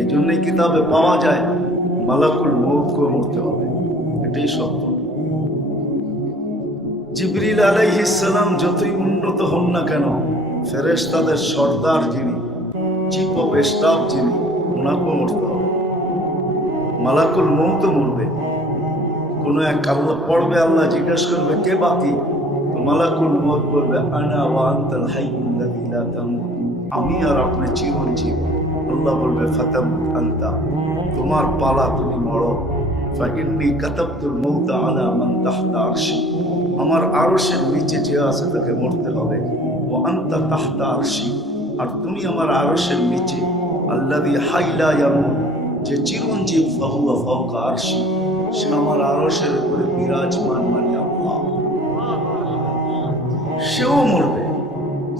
এই জন্যই কিতাবে পাওয়া যায় মালাকুল মউতকে মরতে হবে, এটাই সত্য। জিবরিল আলাইহিস সালাম যতই উন্নত হন না কেন, ফেরেশতাদের সর্দার যিনি, চিফ অফ স্টাফ যিনি, ওনাকেও মরতে হবে। মালাকুল মউতও মরবে। কোনো এক আল্লাহ পড়বে, আল্লাহ জিজ্ঞেস করবে কে বাকি, তো মালাকুল মউত বলবে আনা ওয়া আনতাল হাইয়ুল্লাযী লা তামুত, আমি আর আপনি চিরঞ্জীব। আল্লাহ বলবে ফাতামুত আনতা, তোমার পালা, তুমি মরো। ফাইন্নী কাতাবতুল মউতা আলা মান তাহতা আরশি, আমার আরশের নিচে যে আছে তাকে মরতে হবে। ওয়া আনতা তাহতা আরশি, আর তুমি আমার আরশের নিচে। আল্লাযী হাইলা ইয়ামুত, যে চিরঞ্জীব, ফাহুয়া ফাওকা আরশি, সে আমার আরশের উপরে বিরাজমান, মানে আল্লাহ, সেও মরবে।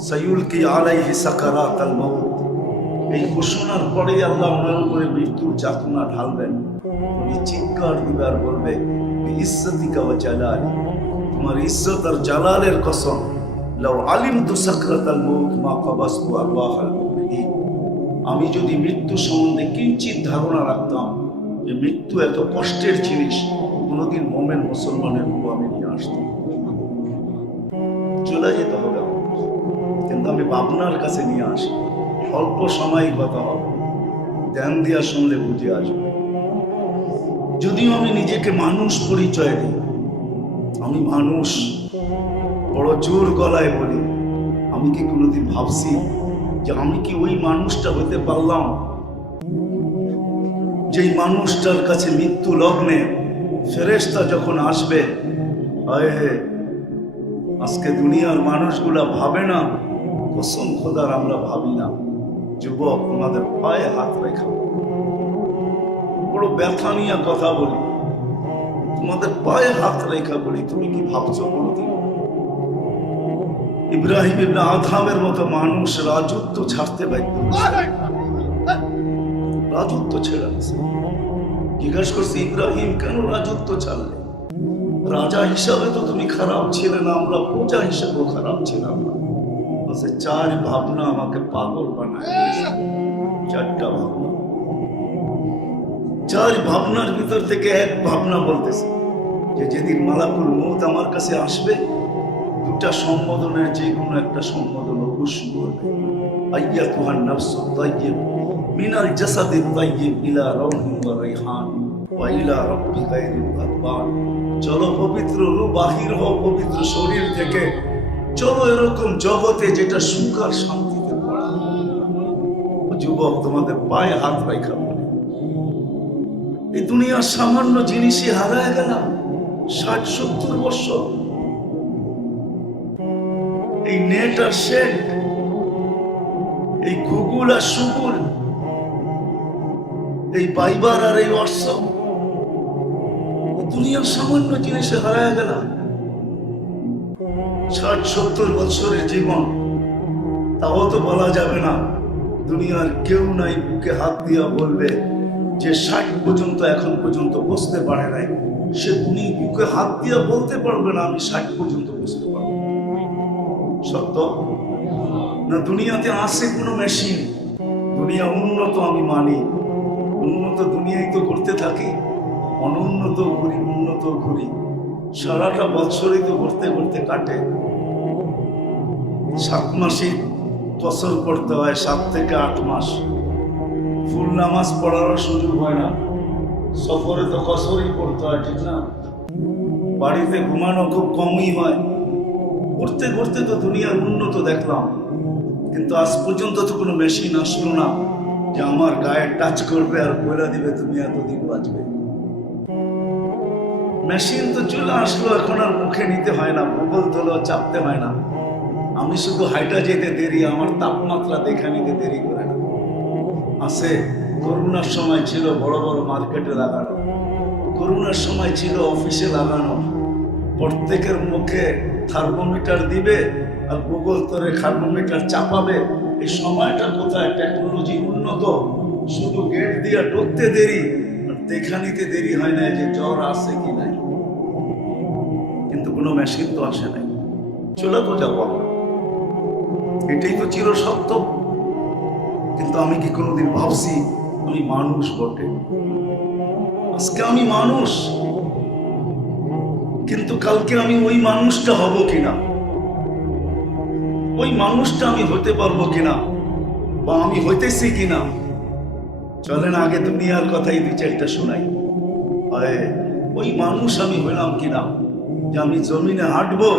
সাইয়ুলকি আলাইহি সাকারাতাল মাউত, এই ঘোষণার পরেই আল্লাহ ওনার উপরে মৃত্যুর যাতনা ঢালবেন। উনি চিৎকার দিবে আর বলবে ইজ্জতিকা ওয়া জালালি, তোমার ইজ্জত আর জালালের কসম, লাউ আলিমতু সাকরাতাল মাউত মা কাবাসতু আরওয়াহাল মুমিনিন, আমি যদি মৃত্যু সম্বন্ধে কিঞ্চিত ধারণা রাখতাম যে মৃত্যু এত কষ্টের জিনিস, কোনোদিন মোমেন মুসলমানের রূপ আমি নিয়ে আসতাম। চলে যেতে হবে, কিন্তু আমি ভাবনার কাছে নিয়ে আসি। অল্প সময় কথা হবে, ধ্যান দিয়া শুনলে বুঝে আসবে। যদিও আমি নিজেকে মানুষ পরিচয় দিই, আমি মানুষ, বড় জোর গলায় বলি, আমি কি কোনোদিন ভাবছি যে আমি কি ওই মানুষটা হতে পারলাম যেই মানুষটার কাছে মৃত্যু লগ্নে ফেরেশতা যখন আসবে, আজকে দুনিয়ার মানুষগুলা ভাবে না, কসম খোদার আমরা ভাবি না। যুবক, তোমাদের পায়ে হাত রেখা, বড় ব্যথা নিয়ে কথা বলি, তোমাদের পায়ে হাত রেখা বলি, তুমি কি ভাবছো কোনদিন ইব্রাহিম ইবনে আদহামের মতো মানুষ রাজত্ব ছাড়তে বাধ্য, রাজত্ব ছেড়ে গেছে? জিজ্ঞাসা করছি ইব্রাহিম কেন রাজত্ব ছাড়লে? রাজা হিসাবে তো তুমি খারাপ ছিলে না, আমরা প্রজা হিসাবেও খারাপ ছিলাম না। বলছে চার ভাবনা আমাকে পাগল বানায়, চারটা ভাবনা। চার ভাবনার ভিতর থেকে এক ভাবনা বলতেছে যে যেদিন মালাকুল মউত আমার কাছে আসবে, দুটা সম্বোধনের যে কোনো একটা সম্বোধন অবশ্যই করবে। আইয়াতুহান নাফসুত তাইয়্যিব মিনাল জাসাদিত তাইয়্যিব ইলা রাউহিন ওয়া রাইহান ওয়া ইলা রাব্বি গায়রিল গাদবান, চলো পবিত্র রূহ বাহির হও পবিত্র শরীর থেকে, চলো এরকম জগতে যেটা সুখ আর শান্তিতে ভরা। যুবক, তোমাদের পায়ে হাত রাখা বলে, এই দুনিয়ার সামান্য জিনিসই হারায় গেলাম 60-70 বছর। এই নেট আর সেট, এই গুগল আর সুগুল, এই বাইবার আর এই হোয়াটসঅ্যাপ, দুনিয়ার সামান্য জিনিসে হারায় গেলাম 60-70 বছরের জীবন। তাও তো বলা যাবে না, দুনিয়ার কেউ নাই বুকে হাত দিয়া বলবে যে 60 পর্যন্ত এখন পর্যন্ত বসতে পারে নাই, সে উনি বুকে হাত দিয়া বলতে পারবে না আমি 60 পর্যন্ত বসতে পারবো। সত্য না? দুনিয়াতে আসে কোনো মেশিন, দুনিয়া উন্নত আমি মানি, উন্নত দুনিয়ায় তো করতে থাকি, অনুন্নত ঘুরি, উন্নত ঘুরি, সারাটা বছরই তো ঘুরতে ঘুরতে কাটে। 7 মাসই কসর করতে হয়, 7 থেকে 8 মাস ফুল নামাজ পড়ারও সুযোগ হয় না। সফরে তো কসরই পড়তে হয়, ঠিক না? বাড়িতে ঘুমানো খুব কমই হয়। ঘুরতে ঘুরতে তো দুনিয়ার উন্নত দেখলাম, কিন্তু আজ পর্যন্ত তো কোনো মেশিন আসলো না যে আমার গায়ে টাচ করবে আর বলে দিবে তুমি এতদিন বাঁচবে। মেশিন তো চলে আসলো, এখন আর মুখে নিতে হয় না, গুগল তোলো, চাপতে হয় না। আমি শুধু হাইটা যেতে দেরি, আমার তাপমাত্রা দেখা নিতে দেরি করে না। আছে, করোনার সময় ছিল বড় বড় মার্কেটে লাগানো, করোনার সময় ছিল অফিসে লাগানো, প্রত্যেকের মুখে থার্মোমিটার দিবে আর গুগল করে থার্মোমিটার চাপাবে। এই সময়টা কোথায়? টেকনোলজি উন্নত, শুধু গেট দিয়ে ঢুকতে দেরি, দেখা নিতে দেরি হয় না যে জ্বর আছে কি নাই। কিন্তু কোনো মেশিন তো আসে নাই, চলে তো যাবো আমরা, এটাই তো চিরসত্য। কিন্তু আমি কি কোনোদিন ভাবছি আমি মানুষ বটে? আজকে আমি মানুষ, কিন্তু কালকে আমি ওই মানুষটা হব কিনা, ওই মানুষটা আমি হতে পারবো কিনা, বা আমি হইতেছি কিনা। চলেন আগে দুনিয়ার কথাই দুই চারটা শোনাই। ওই মানুষ আমি হইলাম কিনা, যে আমি জমিনে হাঁটবো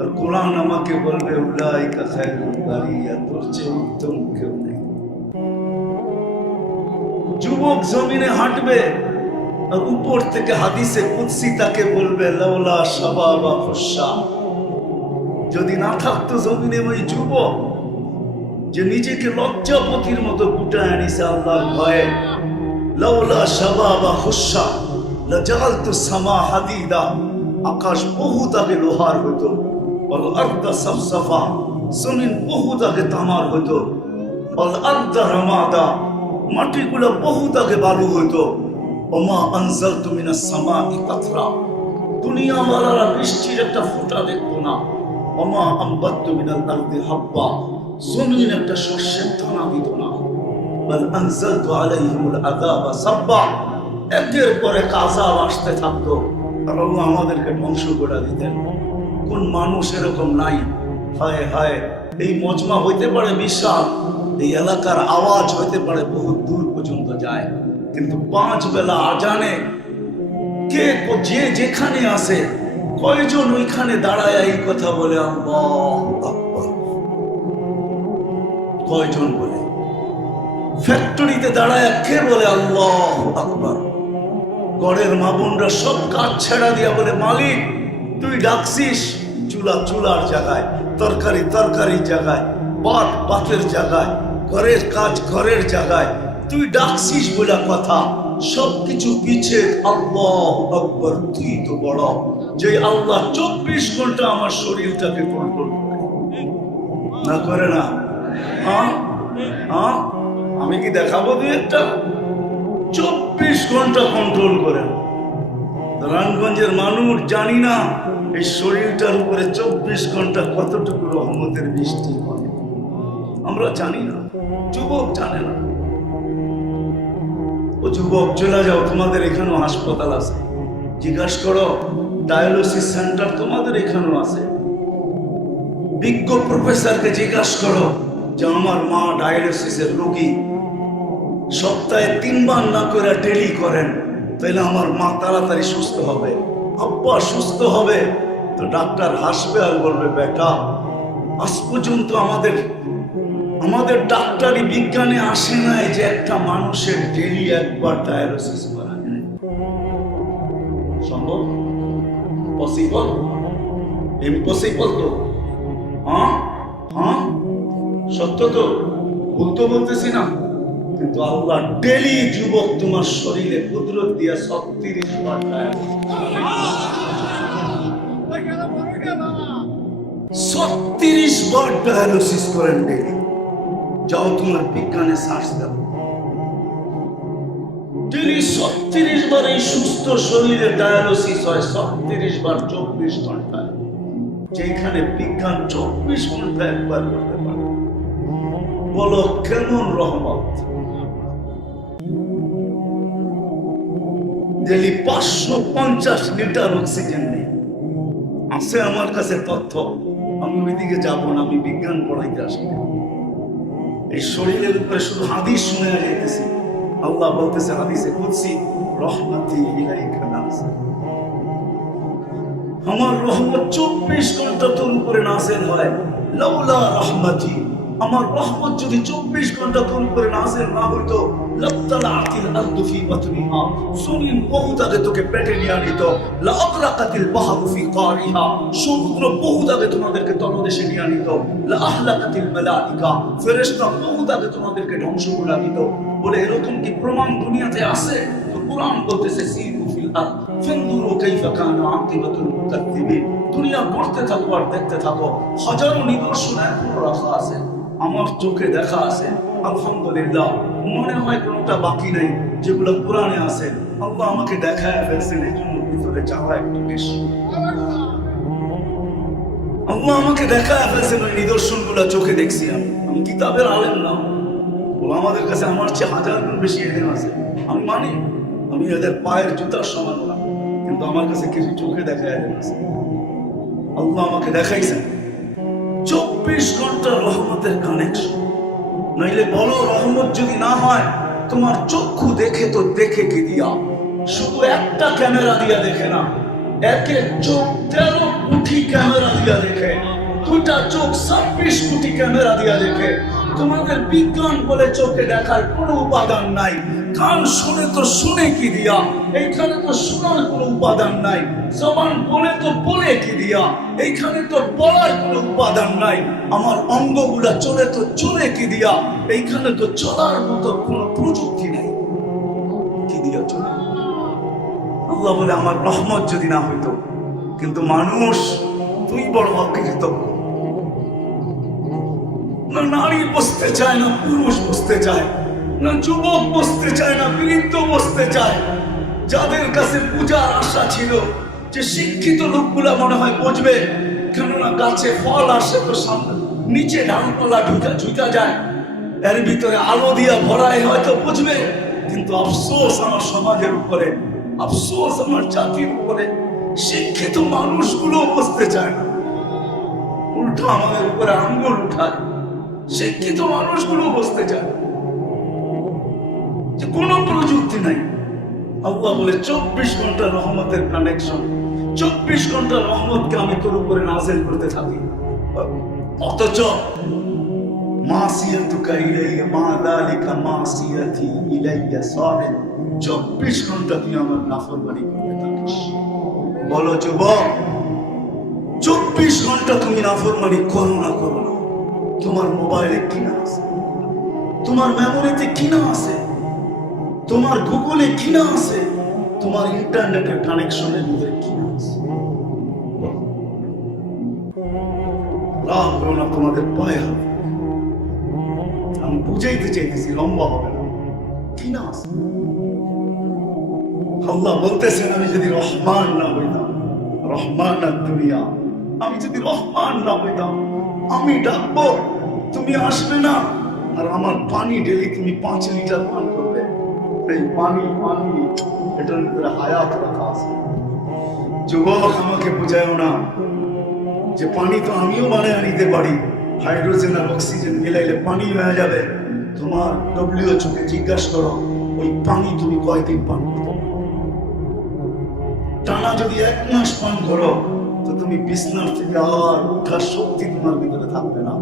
আর কোরআন আমাকে বলবে উলাইকা খায়রুল বারিয়া, তোর চেয়ে উত্তম কেউ নেই। যুবক জমিনে হাঁটবে আর উপর থেকে হাদিসে কুদসি তাকে বলবে লাউলা শাবাবা খুশা, যদি না থাকতো জমিনে ওই যুবক যে নিজেকে লজ্জাপতির মতো গুটায় আনিছে আল্লাহর ভয়ে, লাউলা শাবাবা খুশা লাজালতু সামা হাদিদা, আকাশ বহুত আগে লোহার হতো, ওয়াল আরদা সাফসাফা, জমিন বহুত আগে তামার হতো, ওয়াল আরদা রামাদা, মাটিগুলো বহুত আগে বালু হতো, ওমা আনজালতু মিনাস সামাই কাতরা, দুনিয়াওয়ালারা বৃষ্টির একটা ফোঁটা দেখতো না, ওমা আম্বাতু মিনাল আরদি হাব্বা, জমিন একটা শস্যের দানা দিত না, বাল আনজালতু আলাইহিমুল আযাবা সাব্বা, একের পর এক আযাব আসতে থাকতো আর আল্লাহ আমাদেরকে ধ্বংস করে দিতেন। কোন মানুষ এরকম নাই? হায় হায়, এই মজমা হইতে পারে বিশাল, এই এলাকার আওয়াজ হইতে পারে বহুত দূর পর্যন্ত যায়, কিন্তু 5 বেলা আজানে কে যে যেখানে আসে কয়জন ওইখানে দাঁড়ায় এই কথা বলে আল্লাহু আকবার? কয়জন বলে? ফ্যাক্টরিতে দাঁড়ায় কে বলে আল্লাহু আকবার? ঘরের মা বোনরা সব কাজ ছেড়া দিয়া বলে মালিক তুই ডাকছিস, চুলা চুলার জায়গায়, তরকারি তরকারির জায়গায়, ভাত ভাতের জায়গায়, ঘরের কাজ ঘরের জায়গায়, তুই ডাকছিস বলে কথা। সবকিছু পিছে আল্লাহু আকবার, তুই তো বড়, যে আল্লাহ 24 ঘন্টা আমার শরীরটাকে কন্ট্রোল করে না, করে না? আমি কি দেখাবো দুই একটা? 24 ঘন্টা কন্ট্রোল করেন। রামগঞ্জের মানুষ জানি না এই শরীরটার উপরে 24 ঘন্টা কতটুকু রহমতের বৃষ্টি হয়, আমরা জানি না, যুবক জানে না। ও যুবক, চলে যাও, তোমাদের এখানেও হাসপাতাল আছে, জিজ্ঞাসা করো, ডায়ালিসিস সেন্টার তোমাদের এখানেও আছে। বিজ্ঞ প্রফেসরকে জিজ্ঞাসা করো যে আমার মা ডায়ালিসিসের রোগী, সপ্তাহে 3 বার না করে ডেলি করেন, তাহলে আমার মা তাড়াতাড়ি সুস্থ হবে, আব্বা সুস্থ হবে। তো ডাক্তার হাসবে আর বলবে বেটা, আজ পর্যন্ত আমাদের ডাক্তারি বিজ্ঞানে আসে নাই যে একটা মানুষের ডেলি একবার ডায়ালিসিস করা সম্ভব? পসিবল? ইম্পসিবল তো? সত্য তো, ভুল তো বলতেছি না। কিন্তু আল্লাহ ডেলি যুবক তোমার শরীরে কুদরত দিয়া 36 বার 36 বার ডায়ালিসিস করেন ডেলি। যাও তোমার বিজ্ঞানে সার্চ দাও, ডেলি 36 বার এই সুস্থ শরীরে ডায়ালিসিস হয়, 36 বার 24 ঘন্টায়, যেখানে বিজ্ঞান 24 ঘন্টা একবার করতে পারে। বলো কেমন রহমত! ডেলি 550 লিটার অক্সিজেন নেই। আছে আমার কাছে তথ্য, আমি ওইদিকে যাবো না, আমি বিজ্ঞান পড়াইতে আসি। এই শরীরের উপরে শুধু হাদিস শুনে যাইতেছি। আল্লাহ বলতেছে হাদিসে কুদসি, রহমতি ইলাইকা নাযিল, আমার রহমত 24 ঘন্টা তোর উপরে নাযিল হয়। লাউলা রহমতি, আমার রহমত যদি 24 ঘন্টা তোর উপরে নাযিল না হইতো, লাত্তালাতিল আরদু ফি বাতনিহা, জমিন বহুত আগে তোকে পেটে নিয়ে নিত। লাআগরাকাতিল বাহরু ফি কারিহা, সমুদ্র বহুত আগে তোমাদেরকে তলদেশে নিয়ে নিত। লাআহলাকাতিল মালাইকা, ফেরেশতা বহুত আগে তোমাদেরকে ধ্বংস করে দিত। বলে এরকম কি প্রমাণ দুনিয়াতে আছে? তো কোরআন বলতেছে সিরু ফিল আরদ ফানজুরু কাইফা কানা আকিবাতুল মুকাজ্জিবিন। দুনিয়া করতে থাকো আর দেখতে থাকো, হাজারো নিদর্শন এখনো রাখা আছে, আমার চোখে দেখা আছে। আলহামদুলিল্লাহ, মনে হয় কোনটা বাকি নেই যেগুলো কোরআনে আছে। আল্লাহ আমাকে দেখায় ফেলছেন, এই জন্য ভিতরে চাওয়া একটু বেশি। আল্লাহ আমাকে দেখায় ফেলছেন, ওই নিদর্শন গুলা চোখে দেখছি। আমি কিতাবের আলেম না, আমাদের কাছে আমার চেয়ে হাজার গুণ বেশি এলেম আছে, আমি মানি, আমি এদের পায়ের জুতার সমান না, কিন্তু আমার কাছে কিছু চোখে দেখা এলেম আছে। আল্লাহ আমাকে দেখাইছেন 24 ঘন্টা রহমতের কানেকশন। নইলে বলো রহমত যদি না হয়, তোমার চক্ষু দেখে তো দেখে কি দিয়া? শুধু একটা ক্যামেরা দিয়া দেখে না, একে চোখ 13 কোটি ক্যামেরা দিয়া দেখে, দুটা চোখ 26 কোটি ক্যামেরা দিয়া দেখে। তোমাদের বিজ্ঞান বলে চোখে দেখার কোনো উপাদান নাই, কান শুনে তো শুনে কি দিয়া? এইখানে তো শোনার কোনো উপাদান নাই। জবান বলে তো বলে কি দিয়া? এইখানে তো বলার কোনো উপাদান নাই। আমার অঙ্গগুলা চলে তো চলে কি দিয়া? এইখানে তো চলার মতো কোনো প্রযুক্তি নাই, কি দিয়া চলে? আল্লাহ বলে আমার রহমত যদি না হইতো, কিন্তু মানুষ তুই বড় অকৃতজ্ঞ। না নারী বসতে চায়, না পুরুষ বসতে চায়, না যুবক বসতে চায়, না বৃদ্ধ বসতে চায়। যাদের কাছে পূজার আশা ছিল যে শিক্ষিত লোকগুলা মনে হয় বুঝবে, কেননা গাছে ফল আসে তো সামনে নিচে ডালপালা ঝুঁকা যায়, এর ভিতরে আলো দিয়া ভরায় হয়তো বুঝবে। কিন্তু আফসোস আমার সমাজের উপরে, আফসোস আমার জাতির উপরে, শিক্ষিত মানুষগুলো বসতে চায় না, উল্টো আমাদের উপরে আঙ্গুল উঠায়। শিক্ষিত মানুষগুলো বসতে চায়, যে কোনো প্রযুক্তি নাই। আল্লাহ বলে 24 ঘন্টা রহমতের কানেকশন, 24 ঘন্টা রহমতকে আমি তোর উপরে নাযিল করতে থাকি। অথচ মাসিয়াতুকা ইলাইয়া মা যালিকা মাসিয়াতি ইলাইয়া সাবির, 24 ঘন্টা তুই আমার নাফরমানি করতে থাকিস। বলো যুবক, 24 ঘন্টা তুমি নাফরমানি করো না, করো না। তোমার মোবাইলে কিনা আছে, তোমার মেমোরিতে কিনা আছে, তোমার গুগলে কিনা আছে, তোমার ইন্টারনেটের কানেকশনের মধ্যে কিনা আছে। রাগ করো না, তোমাদের পায়ে হবে। আমি বুঝাইতে চাইতেছি, লম্বা হবে না। কিনা আছে আল্লাহ বলতেছেন, আমি যদি রহমান না হইতাম, রহমান আর দুনিয়া, আমি যদি রহমান না হইতাম, আমি ডাকবো তুমি আসবে না, আর আমার পানি ডেলি তুমি 5 লিটার পান করবে। এই পানি পানি এটার ভিতরে হায়াত রাখা আছে। যুবক আমাকে বুঝায়ও না যে পানি তো আমিও বানিয়ে আনিতে পারি, হাইড্রোজেন আর অক্সিজেন মিলাইলে পানি হয়ে যাবে। তোমার WHO কে জিজ্ঞাসা করো, ওই পানি তুমি কয়দিন পান করো? টানা যদি 1 মাস পান করো, তো তুমি বিছনার থেকে আর উঠার শক্তি তোমার ভিতরে থাকবে না।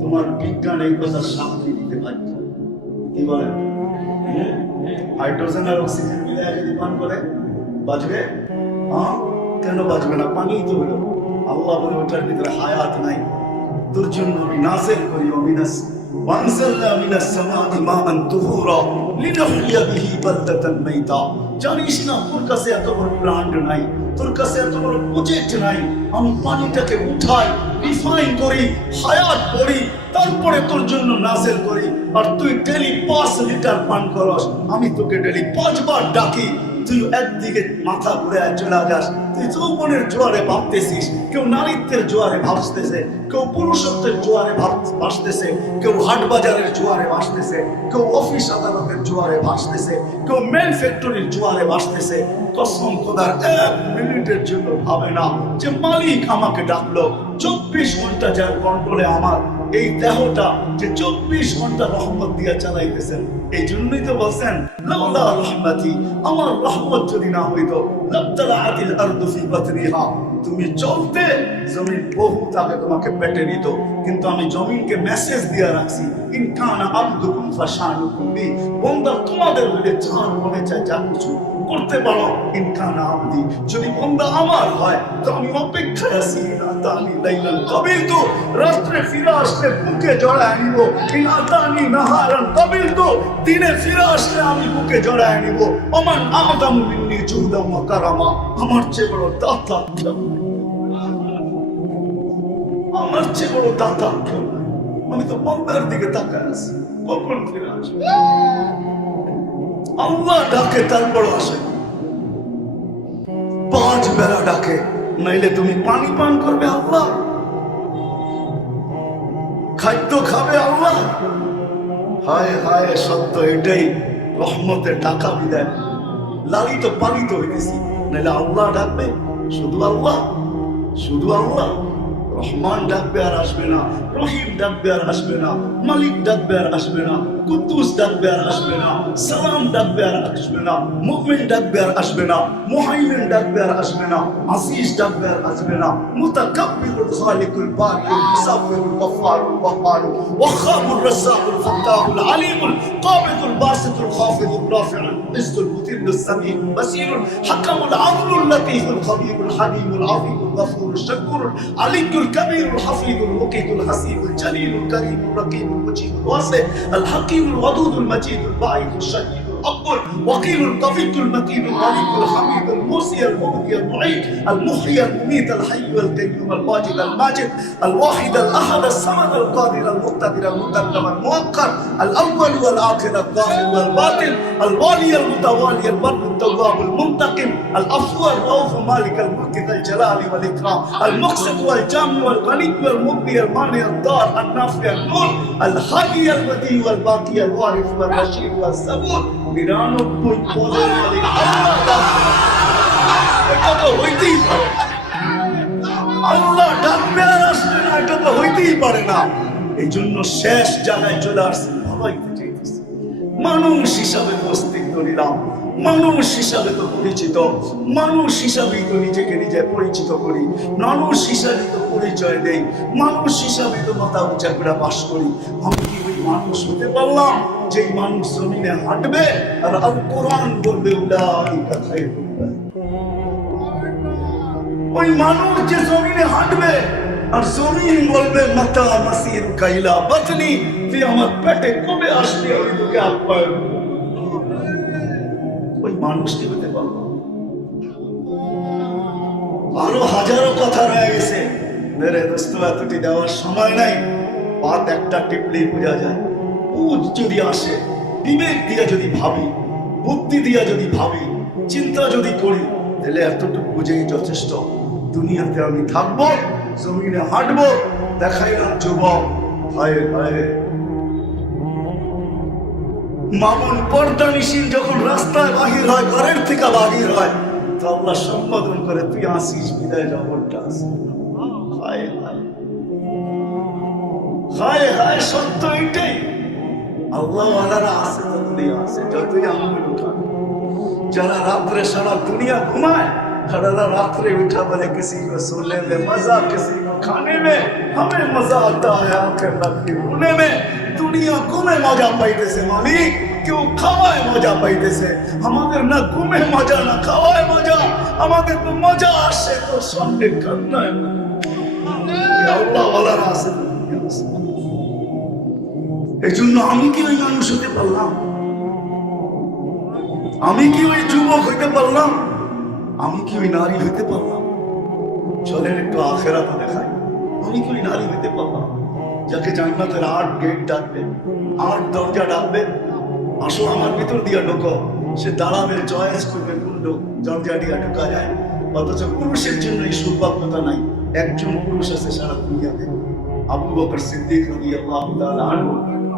তোমার বিজ্ঞান এই কথার সাক্ষী দিতে বাধ্য। কি বলে? হাইড্রোজেন আর অক্সিজেন মিলে যদি পান করে বাঁচবে? হ্যাঁ, কেন বাঁচবে না? পানি তো হলো। আল্লাহ বলে ওটার ভিতরে হায়াত নাই। তোর জন্য আমি নাযিল করি অবিনাশ ওয়ানজালনা মিনাস সামাই মাআন তুহুরা লিনাহইয়া বিহি বালদাতান মাইতা। জানিস না তোর কাছে এত বড় প্ল্যান্ট নাই, তোর কাছে এত বড় প্রজেক্ট নাই। আমি পানিটাকে উঠাই, রিফাইন করি, হায়াত করি, তারপরে তোর জন্য নাযিল করি। আর তুই ডেলি 5 লিটার পান করস, আমি তোকে ডেলি 5 বার ডাকি, তুই একদিকে মাথা ঘুরে চলে যাস। তুই যৌবনের জোয়ারে ভাবতেছিস, কেউ নারীত্বের জোয়ারে ভাসতেছে, কেউ পুরুষত্বের জোয়ারে ভাসতেছে, কেউ হাট বাজারের জোয়ারে ভাসতেছে, কেউ অফিস আদালতের জোয়ারে ভাসতেছে, কেউ মেন ফ্যাক্টরির জোয়ারে ভাসতেছে। কসম খোদার 1 মিনিটের জন্য ভাবে না যে মালিক আমাকে ডাকলো। 24 ঘন্টা যার কন্ট্রোলে আমার এই দেহটা, যে 24 ঘন্টা রহমত দিয়ে চালাইতেছেন। এই জন্যই তো বলছেন, লাউলা রহমতি, আমার রহমত যদি না হইতো, লাবতালাআতিল আরদু ফি বাতনিহা, তুমি চলতে জমিন বহুত আগে তোমাকে পেটে নিত। কিন্তু আমি জমিনকে মেসেজ দিয়ে রাখছি, ইন কানা আবদুকুম ফাশানুকুম বি, বান্দা তোমাদের হলে যার মনে চায় যা কিছু করতে পারো। ইন কানা আবদি, যদি বান্দা আমার হয় তো আমি অপেক্ষায় আছি। আতানি লাইলাল কাবিলতু, রাত্রে ফিরে আসলে বুকে জড়ায় নিব। ইন আতানি নাহারান কাবিলতু, দিনে ফিরে আসলে আমি বুকে জড়ায় নিব। ওমান আদামু মিন্নি জুহদাম ওয়া কারামা, আমার চেয়ে বড় দাতা কেউ নাই, আমার চেয়ে বড় দাতা কেউ নাই। আমি তো বান্দার দিকে তাকায় আছি, কখন ফিরে আসবে। আল্লাহ ডাকে, তারপর আসে। 5 বেলা ডাকে, নাইলে তুমি পানি পান করবে আল্লাহ, খাদ্য খাবে আল্লাহ, হায় হায়, সত্য এটাই। রহমতের টাকা বিদায়, লালিত পালিত হইতেছি, নাহলে আল্লাহ ডাকবে, শুধু আল্লাহ, শুধু আল্লাহ। রহমান ডাকবে আর আসবে না, রহিম ডাকবে আর আসবে না, মালিক ডাকবে আর আসবে না, কুদ্দুস ডাকবে আর আসবে না, সালাম ডাকবে আর আসবে না, মুমিন ডাকবে আর আসবে না, মুহাইমিন ডাকবে আর আসবে না, আজিজ ডাকবে আর আসবে না, মুতাকাব্বিরুল খালিকুল বারিউল মুসাফিরুল গফফারুল ওয়াহ্হারুল ওয়াহ্হাবুর রাজ্জাকুল ফাত্তাহুল আলিমুল কাবিদুল বাসিতুল খাফিদুর রাফিউল ইজ্জুল মুতিল্লুস সামিউল বাসীরুল হাকামুল আদলুল লতীফুল খবীরুল হালিমুল আফিফুল গফুরুল শাকুরুল আলিকুল কবীরুল হাফিজুল মুকিতুল হাসিবুল জলিলুল করিমুল রকিবুল মুজিবুল ওয়াসি আল হাকিমুল ওয়াদুদুল মজিদুল বাঈদুল শাহীদুল أقبل وقيل القفيق المتين الملك الحميد الموسي المبدي المعيد المحيي المميت الحي القيوم الواجد الماجد الواحد الأحد الصمد القادر المقتدر المقدم المؤخر الأول والآخر الظاهر والباطن الوالي المتوالي البر التواب المنتقم العفو الرؤوف مالك الملك ذا الجلال والإكرام المقسط والجامع والغني والمبدي المانع الضار النافع النور الحي البديع والباقي الوارث والرشيد والصبور 99 পদের মালিক আল্লাহ। এটা তো হইতেই পারে, আল্লাহ ডাকবে আর আসবে না, এটা তো হইতেই পারে না। এই জন্য শেষ জায়গায় চলে আসছে, ভাবাইতে চাইতেছে। মানুষ হিসাবে অস্তিত্ব নিলাম, মানুষ হিসাবে তো পরিচিত, মানুষ হিসাবেই তো নিজেকে নিজে পরিচিত করি, মানুষ হিসাবে তো পরিচয় দেই, মানুষ হিসাবে তো মাথা উঁচা করে বাস করি। আমি কি ওই মানুষ হতে পারলাম যেই মানুষ জমিনে হাঁটবে আর আল কোরআন বলবে উলাইকা খায়রুন? ওই মানুষ যে জমিনে হাঁটবে আর জমিন বলবে মাতা মাসির কাইলা বাতনি, তুই আমার পেটে কবে আসবি, আমি তোকে আপ্যায়ন করব। ওই মানুষটি হতে পারবো? আরো হাজারো কথা রয়ে গেছে, মেরে দোস্ত এতটি দেওয়ার সময় নাই। পাত একটা টিপলেই বোঝা যায়। বুঝ যদি আসে, বিবেক দিয়ে যদি ভাবি, বুদ্ধি দিয়ে যদি ভাবি, চিন্তা যদি করি, তাহলে এতটুকু বুঝেই যথেষ্ট। দুনিয়াতে আমি থাকবো, জমিনে হাঁটবো, দেখাই না যুবক। হায় হায়, মামুন পর্দা নিশিন যখন রাস্তায় বাহির হয়, ঘরের থেকে বাহির হয়, তো আল্লাহ সম্বোধন করে, তুই আসিস, বিদায় জবরটা আসি। হায় হায় হায় হায়, সত্য এটাই। আল্লাহ ওয়ালারা আছে তো দুনিয়া আছে, যতই আঙ্গুল উঠা। যারা রাত্রে সারা দুনিয়া ঘুমায়, সারা রাত্রে উঠা বলে किसी को सोने में मजा, किसी को खाने में, हमें मजा आता है आंखें बंद के रोने में। দুনিয়া ঘুমে মজা পাইতেছে মালিক, কেউ খাওয়ায় মজা পাইতেছে। আমাদের না ঘুমে মজা, না খাওয়ায় মজা, আমাদের তো মজা আসে তো সন্ধ্যে কান্নায়। আল্লাহ ওয়ালারা আছে। এই জন্য আমি কি ওই মানুষ হতে পারলাম? আমি কি ওই যুবক হইতে পারলাম? আমি কি ওই নারী হইতে পারলাম? চলেন একটু আখেরাতে দেখাই। আমি কি ওই নারী হইতে পারলাম যাকে জান্নাতের 8 গেট ডাকবে, 8 দরজা ডাকবে, আসো আমার ভিতর দিয়া ঢোকো। সে দাঁড়াবে, চয়েস করবে কোন দরজা দিয়া ঢোকা যায়। অথচ পুরুষের জন্য এই সৌভাগ্যতা নাই। একজন পুরুষ আছে সারা দুনিয়াতে, আবু বকর সিদ্দিক রাদিয়াল্লাহু তাআলা আনহু।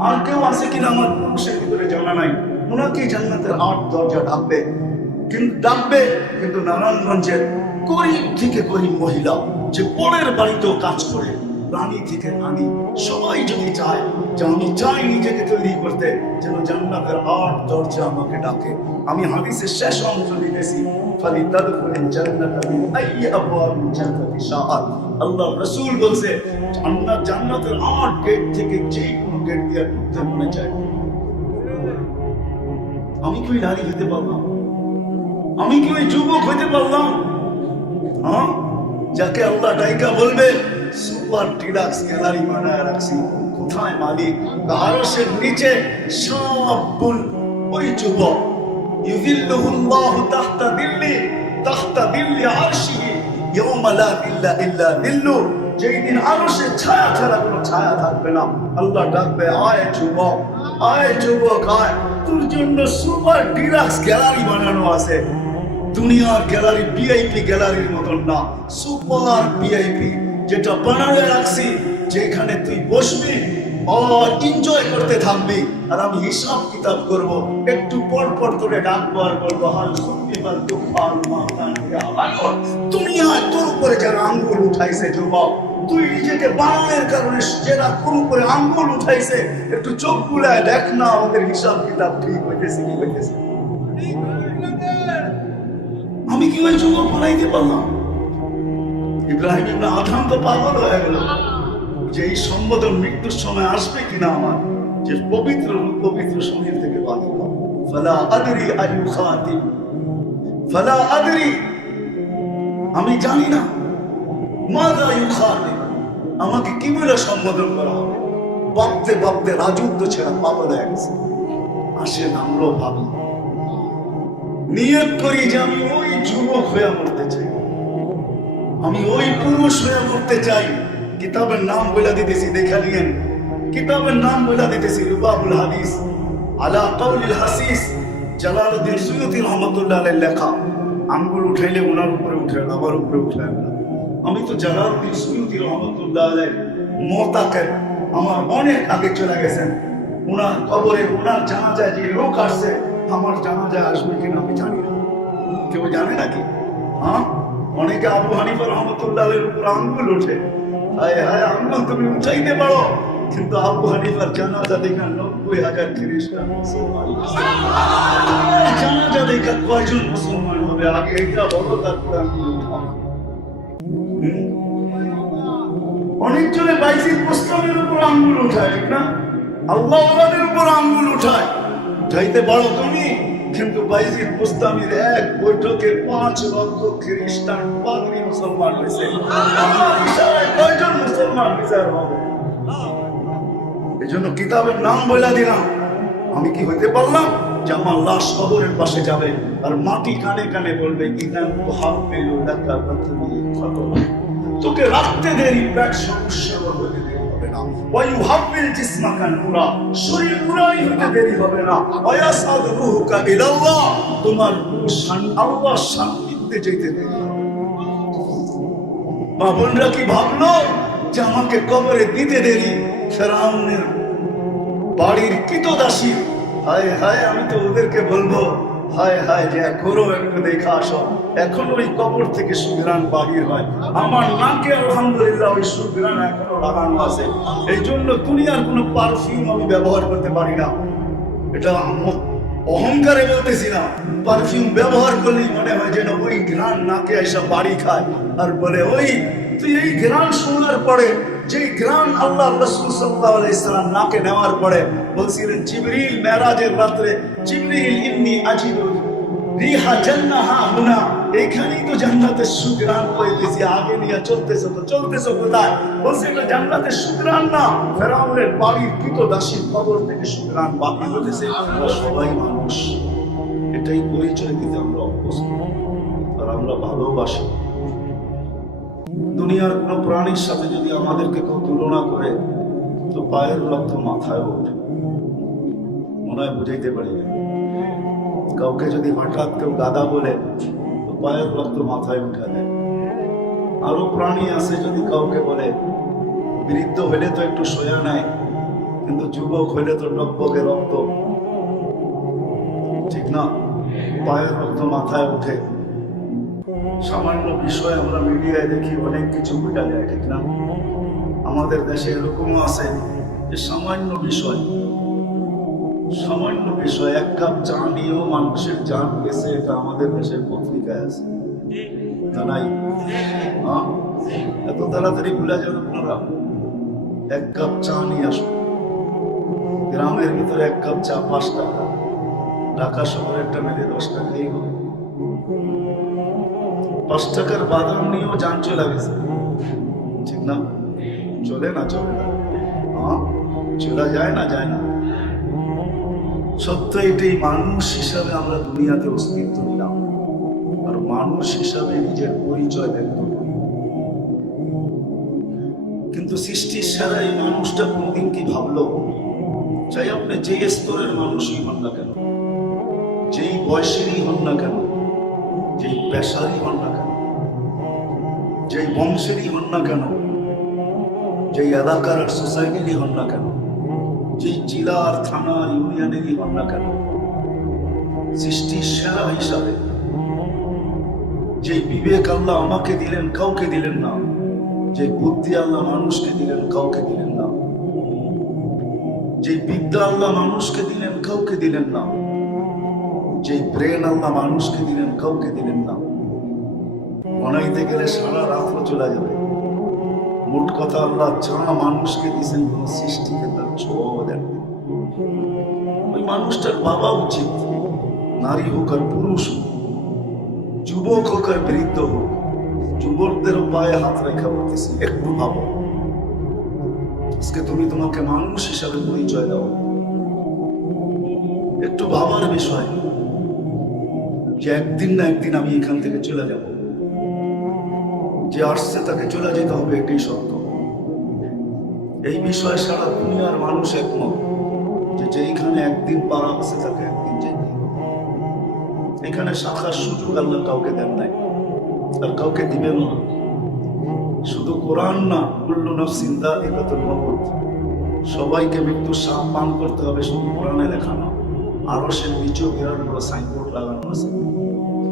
আর কেউ আছে কিনা আমার পুরুষের ভিতরে জানা নাই। ওনাকে জান্নাতের 8 দরজা ডাকবে, কিন্তু নারায়ণগঞ্জের গরিব থেকে গরিব মহিলা, যে পরের বাড়িতেও কাজ করে, রানী থেকে রানী, সবাই যদি চায় যে আমি চাই নিজেকে তৈরি করতে, যেন জান্নাতের 8 দরজা আমাকে ডাকে। আমি হাদিসের শেষ অংশ লিখেছি, ফালিতাদখুলিল জান্নাতা মিন আইয়ি আবওয়াবিল জান্নাতি শাআত। আল্লাহ রাসূল বলছে, জান্নাতের 8 গেট থেকে যে কোনো গেট দিয়ে ঢুকতে মনে চায়। আমি কি নারী হতে পারলাম? আমি কি ওই যুবক হইতে পারলাম? হ্যাঁ, যাকে আল্লাহ ডাইকা বলবে সুপার ডিলাক্স গ্যালারি বানায় রাখছি। কোথায় মালিক? আরশের নিচে সব ওই যুবক। ইউযিল্লুহুল্লাহু তাহতা দিল্লি আরশিহি ইয়াওমা লা দিল্লা ইল্লা দিল্লু। যেই দিন আরশের ছায়া ছাড়া কোনো ছায়া থাকবে না, আল্লাহ ডাকবে, আয় যুবক, আয় যুবক, আয়, তোর জন্য সুপার ডিলাক্স গ্যালারি বানানো আছে। দুনিয়ার গ্যালারি ভিআইপি গ্যালারির মতন না, সুপার ভিআইপি, যেটা বানানো রাখছি, যেখানে তুই বসবি এনজয় করতে থাকবি, আর আমি হিসাব কিতাব করব। একটু পর পর তোরে ডাকবো আর বলবো, হাল শুনতে পারতো তুমি আর তোর উপরে যারা আঙ্গুল উঠাইছে যুবক, তুই নিজেকে বানানোর কারণে যারা তোর উপরে আঙ্গুল উঠাইছে, একটু চোখ গুলায় দেখ না ওদের হিসাব কিতাব ঠিক হইতেছে কি হইতেছে। আমি কি ওই যুবক বানাইতে পারলাম? ইব্রাহিম ইবনে আদম তো পাগল হয়ে গেল যে এই সম্বোধন মৃত্যুর সময় আসবে কিনা আমার, যে পবিত্র পবিত্র শরীর থেকে বাহির হবে। ফালা আদরি আয়ু খাতিম, ফালা আদরি, আমি জানি না মাযা ইউখাতিম, আমাকে কি বলে সম্বোধন করা হবে। ভাবতে ভাবতে রাজত্ব ছেড়া পাগল হয়ে গেছে। আসেন আমরাও ভাবি, নিয়ত করি যে আমি ওই যুবক হয়ে মরতে চাই, আমি ওই পুরুষ হয়ে মরতে চাই। কিতাবের নাম বলে দিতেছি, দেখা নিয়েন। কিতাবের নাম বলে দিতেছি, রুবাবুল হাদিস আলা কাউলিল হাসিস, জালালউদ্দিন সুয়ুতী রহমাতুল্লাহ আলাইহির লেখা। আঙ্গুল উঠাইলে ওনার উপরে উঠে, আমার উপরে উঠায় না। আমি তো জালালউদ্দিন সুয়ুতী রহমাতুল্লাহ আলাইহির মোতাকে আমার অনেক আগে চলে গেছেন। ওনার কবরে ওনার জানাজায় যে লোক আসছে, আমার জানাজায় আসবে কিনা আমি জানি না। কেউ জানে নাকি? হ্যাঁ, অনেকে আবু হানিফা রহমাতুল্লাহ আলাইহির উপর আঙ্গুল ওঠে। হায় হায়, আঙ্গুল তুমি উঠাইতে পারো, কিন্তু আবু হানিফার জানাজা দেখা 90,000 খ্রিস্টান মুসলমান, জানাজা দেখা কয়জন মুসলমান হবে? আগে এটা বলো, তারপরে আঙ্গুল উঠাও। অনেকজনে বাইজিদ মুস্তামের উপর আঙ্গুল উঠায়, ঠিক না? আল্লাহ ওয়ালাদের উপর আঙ্গুল উঠায়। উঠাইতে পারো তুমি, কিন্তু বাইজিদ মুস্তামির এক বৈঠকে 5 লক্ষ খ্রিস্টান পাদ্রী মুসলমান হয়েছে। কয়জন মুসলমান বিচার হবে? এই জন্য কিতাবের নাম বলে দিলাম। আমি কি হইতে পারলাম যে আমার লাশ কবরের পাশে যাবে আর মাটি কানে কানে বলবে, ইদান তুহাব্বিলু লাকা বাতনি খাতবা, তোকে রাখতে দেরি, পেট সমস্যা হবে না। ওয়া ইউহাব্বিল জিসমাকা নুরা, শরীর নুরানি হতে দেরি হবে না। ওয়া ইয়াসাদু রূহুকা ইলাল্লাহ, তোমার রূহ আল্লাহর সান্নিধ্যে যেতে দেরি হবে। মা বোনরা কি ভাবলো যে আমাকে কবরে দিতে দেরি? ফেরাউনের বাড়ির কৃতদাসী, হায় হায়, আমি তো ওদেরকে বলবো, হায় হায়, যে করো একটু দেখা আসো। এখন ওই কবর থেকে সুগ্রাণ বাহির হয়, আমার নাকে আলহামদুলিল্লাহ ওই সুগ্রাণ এখনো লাগানো আছে। এই জন্য দুনিয়ার কোনো পারফিউম আমি ব্যবহার করতে পারি না। এটা অহংকারে বলতেছি না, পারফিউম ব্যবহার করলেই মনে হয় যেন ওই ঘ্রাণ নাকে এসে বাড়ি খায়, আর বলে ওই তুই এই ঘ্রাণ শোনার পরে, যেই ঘ্রাণ আল্লাহ রাসূল সাল্লাল্লাহু আলাইহি সাল্লাম নাকে নেওয়ার পরে বলছিলেন, জিবরিল মেরাজের রাতে, জিবরিল ইন্নী আজিদু রিহা জান্নাহা হুনা, এইখানেই তো জান্নাতের সুঘ্রাণ পাইতেছি। আগে নিয়ে চলতেছো কোথায়? বলছে এটা জান্নাতের সুঘ্রাণ না, ফেরাউনের বাড়ির কৃতদাসীর কবর থেকে সুঘ্রাণ বাকি হতেছে। সবাই মানুষ, এটাই পরিচয় দিতে আমরা অভ্যস্ত, আর আমরা ভালোবাসি। দুনিয়ার কোন প্রাণীর সাথে যদি আমাদেরকে কেউ তুলনা করে, তো পায়ের রক্ত মাথায় ওঠে। মনে হয় বুঝাইতে পারি না। কাউকে যদি হঠাৎ কেউ গাদা বলে, তো পায়ের রক্ত মাথায় উঠে দেয়। আরো প্রাণী আছে, যদি কাউকে বলে, বৃদ্ধ হইলে তো একটু সোয়া নেয়, কিন্তু যুবক হইলে তো টকবকে রক্ত, ঠিক না? পায়ের রক্ত মাথায় উঠে। সামান্য বিষয় আমরা মিডিয়ায় দেখি, অনেক কিছু বোঝা যায়, ঠিক না? আমাদের দেশে এরকমও আছে যে সামান্য বিষয়, এক কাপ চা নিয়েও মানুষের জান গেছে, এটা আমাদের দেশের পত্রিকায় আছে, জানাই। এত তাড়াতাড়ি ভুলে যান আপনারা? এক কাপ চা নিয়ে আসুন, গ্রামের ভিতরে এক কাপ চা 5 টাকা, ঢাকা শহরেরটা মেলে 10 টাকাই হবে। 5 টাকার বাদাম নিয়েও জান চলে গেছে, ঠিক না? চলে না? চলা যায় না? সত্য এটাই, মানুষ হিসাবে আমরা দুনিয়াতে অস্তিত্ব নিলাম, আর মানুষ হিসাবে নিজের পরিচয় ব্যক্ত করি। কিন্তু সৃষ্টির সারা এই মানুষটা কোনদিন কি ভাবলো, চাই আপনি যে স্তরের মানুষই হন না কেন, যেই বয়সেরই হন না কেন, যেই পেশারই হন না কেন, যেই বংশেরই হন না কেন, যেই এলাকার সোসাইটিরই হন না কেন, যেই জেলার থানা ইউনিয়নেরই হন না কেন, সৃষ্টির সেরা হিসাবে যে বিবেক আল্লাহ আমাকে দিলেন কাউকে দিলেন না, যে বুদ্ধি আল্লাহ মানুষকে দিলেন কাউকে দিলেন না, যে বিদ্যা আল্লাহ মানুষকে দিলেন কাউকে দিলেন না, যে ব্রেন আল্লাহ মানুষকে দিলেন কাউকে দিলেন না। বানাইতে গেলে সারা রাত্র চলে যাবে। মোট কথা আল্লাহ যা মানুষকে দিয়েছেন কোন সৃষ্টিকে তার ছোঁয়াও দেন। ওই মানুষটার বাবা উচিত, নারী হোক আর পুরুষ হোক, যুবক হোক আর বৃদ্ধ হোক, যুবকদের পায়ে হাত রেখা বলতেছি, একটু ভাবো আজকে তুমি তোমাকে মানুষ হিসাবে পরিচয় দাও। একটু ভাবার বিষয় যে একদিন না একদিন আমি এখান থেকে চলে যাব। যে আসছে তাকে চলে যেতে হবে, এটাই সত্য। এই বিষয়ে সারা দুনিয়ার মানুষ একমত যে যেইখানে একদিন পারা হচ্ছে তাকে একদিন যেতে হবে। এখানে শাখার সুযোগ আল্লাহ কাউকে দেন নাই, আর কাউকে দিবেন না। শুধু কোরআন না, কুল্লু নাফসিন যায়িকাতুল মাউত, সবাইকে মৃত্যুর স্বাদ পান করতে হবে, শুধু কোরআনে লেখা না। আরশের নিচেও বিরাট বড় সাইনবোর্ড লাগানো আছে,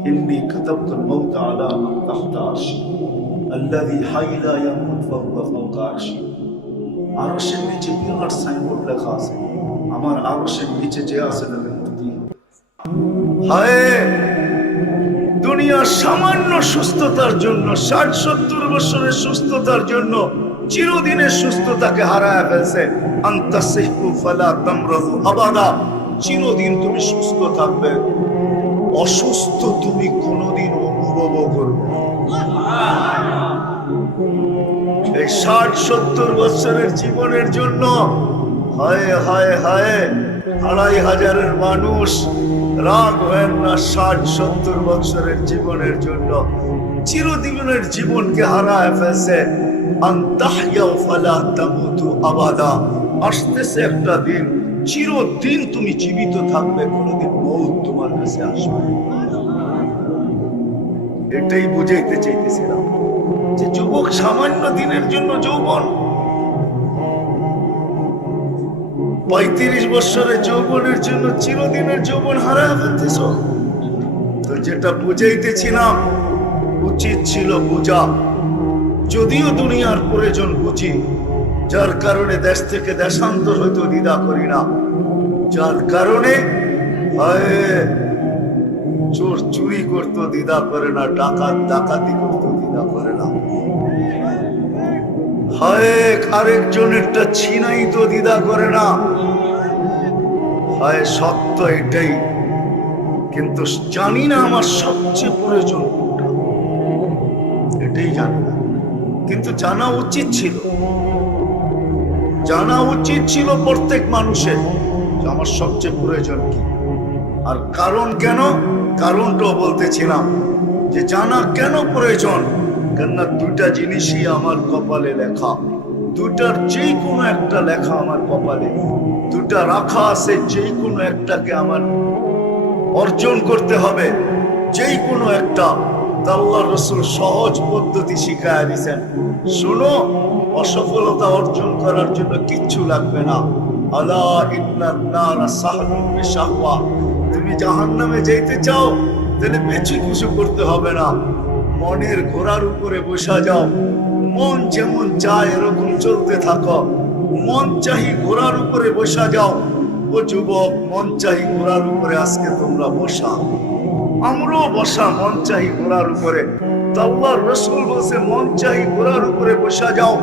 ইন্নী কাতাবতুল মাউত আলা মান তাহতা আরশি আল্লাযী হাইয়া লা ইয়ামুত ফাহুয়া ফাওকা আরশি। আরশের নিচে বিরাট সাইনবোর্ড লেখা আছে, আমার আরশের নিচে যে আছে তাকে মুক্তি। হায় দুনিয়ার সামান্য সুস্থতার জন্য, ৬০-৭০ বছরের সুস্থতার জন্য চিরদিনের সুস্থতাকে হারায় ফেলছে। আনতাসিহু ফালা তামরাদু আবাদা, চিরদিন তুমি সুস্থ থাকবে, অসুস্থ তুমি কোনোদিন অনুভব করবে। এই ৬০-৭০ বছরের জীবনের জন্য হায় হায় হায় ২৫০০০ মানুষ রাগ হয় না। ৬০-৭০ বছরের জীবনের জন্য চিরদিনের জীবনকে হারায় ফেলছে। আনতাহইয়াউ ফালা তামুতু আবাদা, আসতেছে একটা দিন চিরদিন তুমি জীবিত থাকবে, কোনোদিন মৌত তোমার কাছে আসবে। এটাই বুঝাইতে চাইতেছিলাম যে যুবক সামান্য দিনের জন্য যৌবন, ৩৫ বছরের যৌবনের জন্য চিরদিনের যৌবন হারায় ফেলতেছ। তো যেটা বুঝাইতেছিলাম উচিত ছিল বুঝা, যদিও দুনিয়ার প্রয়োজন বুঝি, যার কারণে দেশ থেকে দেশান্তর হইতে দ্বিধা করি না, যার কারণে চোর চুরি করতে দ্বিধা করে না, ডাকাত ডাকাতি করতে দ্বিধা করে না, হায় আরেকজনেরটা ছিনাই তো দ্বিধা করে না। হায় সত্য এটাই, কিন্তু জানি না আমার সবচেয়ে প্রয়োজন কোনটা, এটাই জানি না। কিন্তু জানা উচিত ছিল, জানা উচিত ছিল প্রত্যেক মানুষের যে আমার সবচেয়ে প্রয়োজন কি আর কারণ কেন। কারণটাও বলতেছিলাম যে জানা কেন প্রয়োজন, কেননা দুইটা জিনিসই আমার কপালে লেখা, দুটার যেই কোনো একটা লেখা আমার কপালে, দুটা রাখা আছে, যেই কোনো একটাকে আমার অর্জন করতে হবে, যেই কোনো একটা। আল্লাহর রাসূল সহজ পদ্ধতি শিখায়া দিয়েছেন, শুনো অসফলতা অর্জন করার জন্য কিচ্ছু লাগবে না। আলা ইন্নান নারা সাহলুন বিশাহওয়া, তুমি জাহান্নামে যেতে চাও তাহলে বেশি কিছু করতে হবে না, মনের ঘোড়ার উপরে বসা যাও, মন যেমন চায় এরকম চলতে থাকো। মন চাহি ঘোড়ার উপরে বসা যাও। ও যুবক, মন চাহি ঘোড়ার উপরে আজকে তোমরা বসা, আমরাও বসা মন চাহি ঘোড়ার উপরে। আল্লাহর রাসূল বলছে মন চাহি ঘোড়ার উপরে বসা যাও।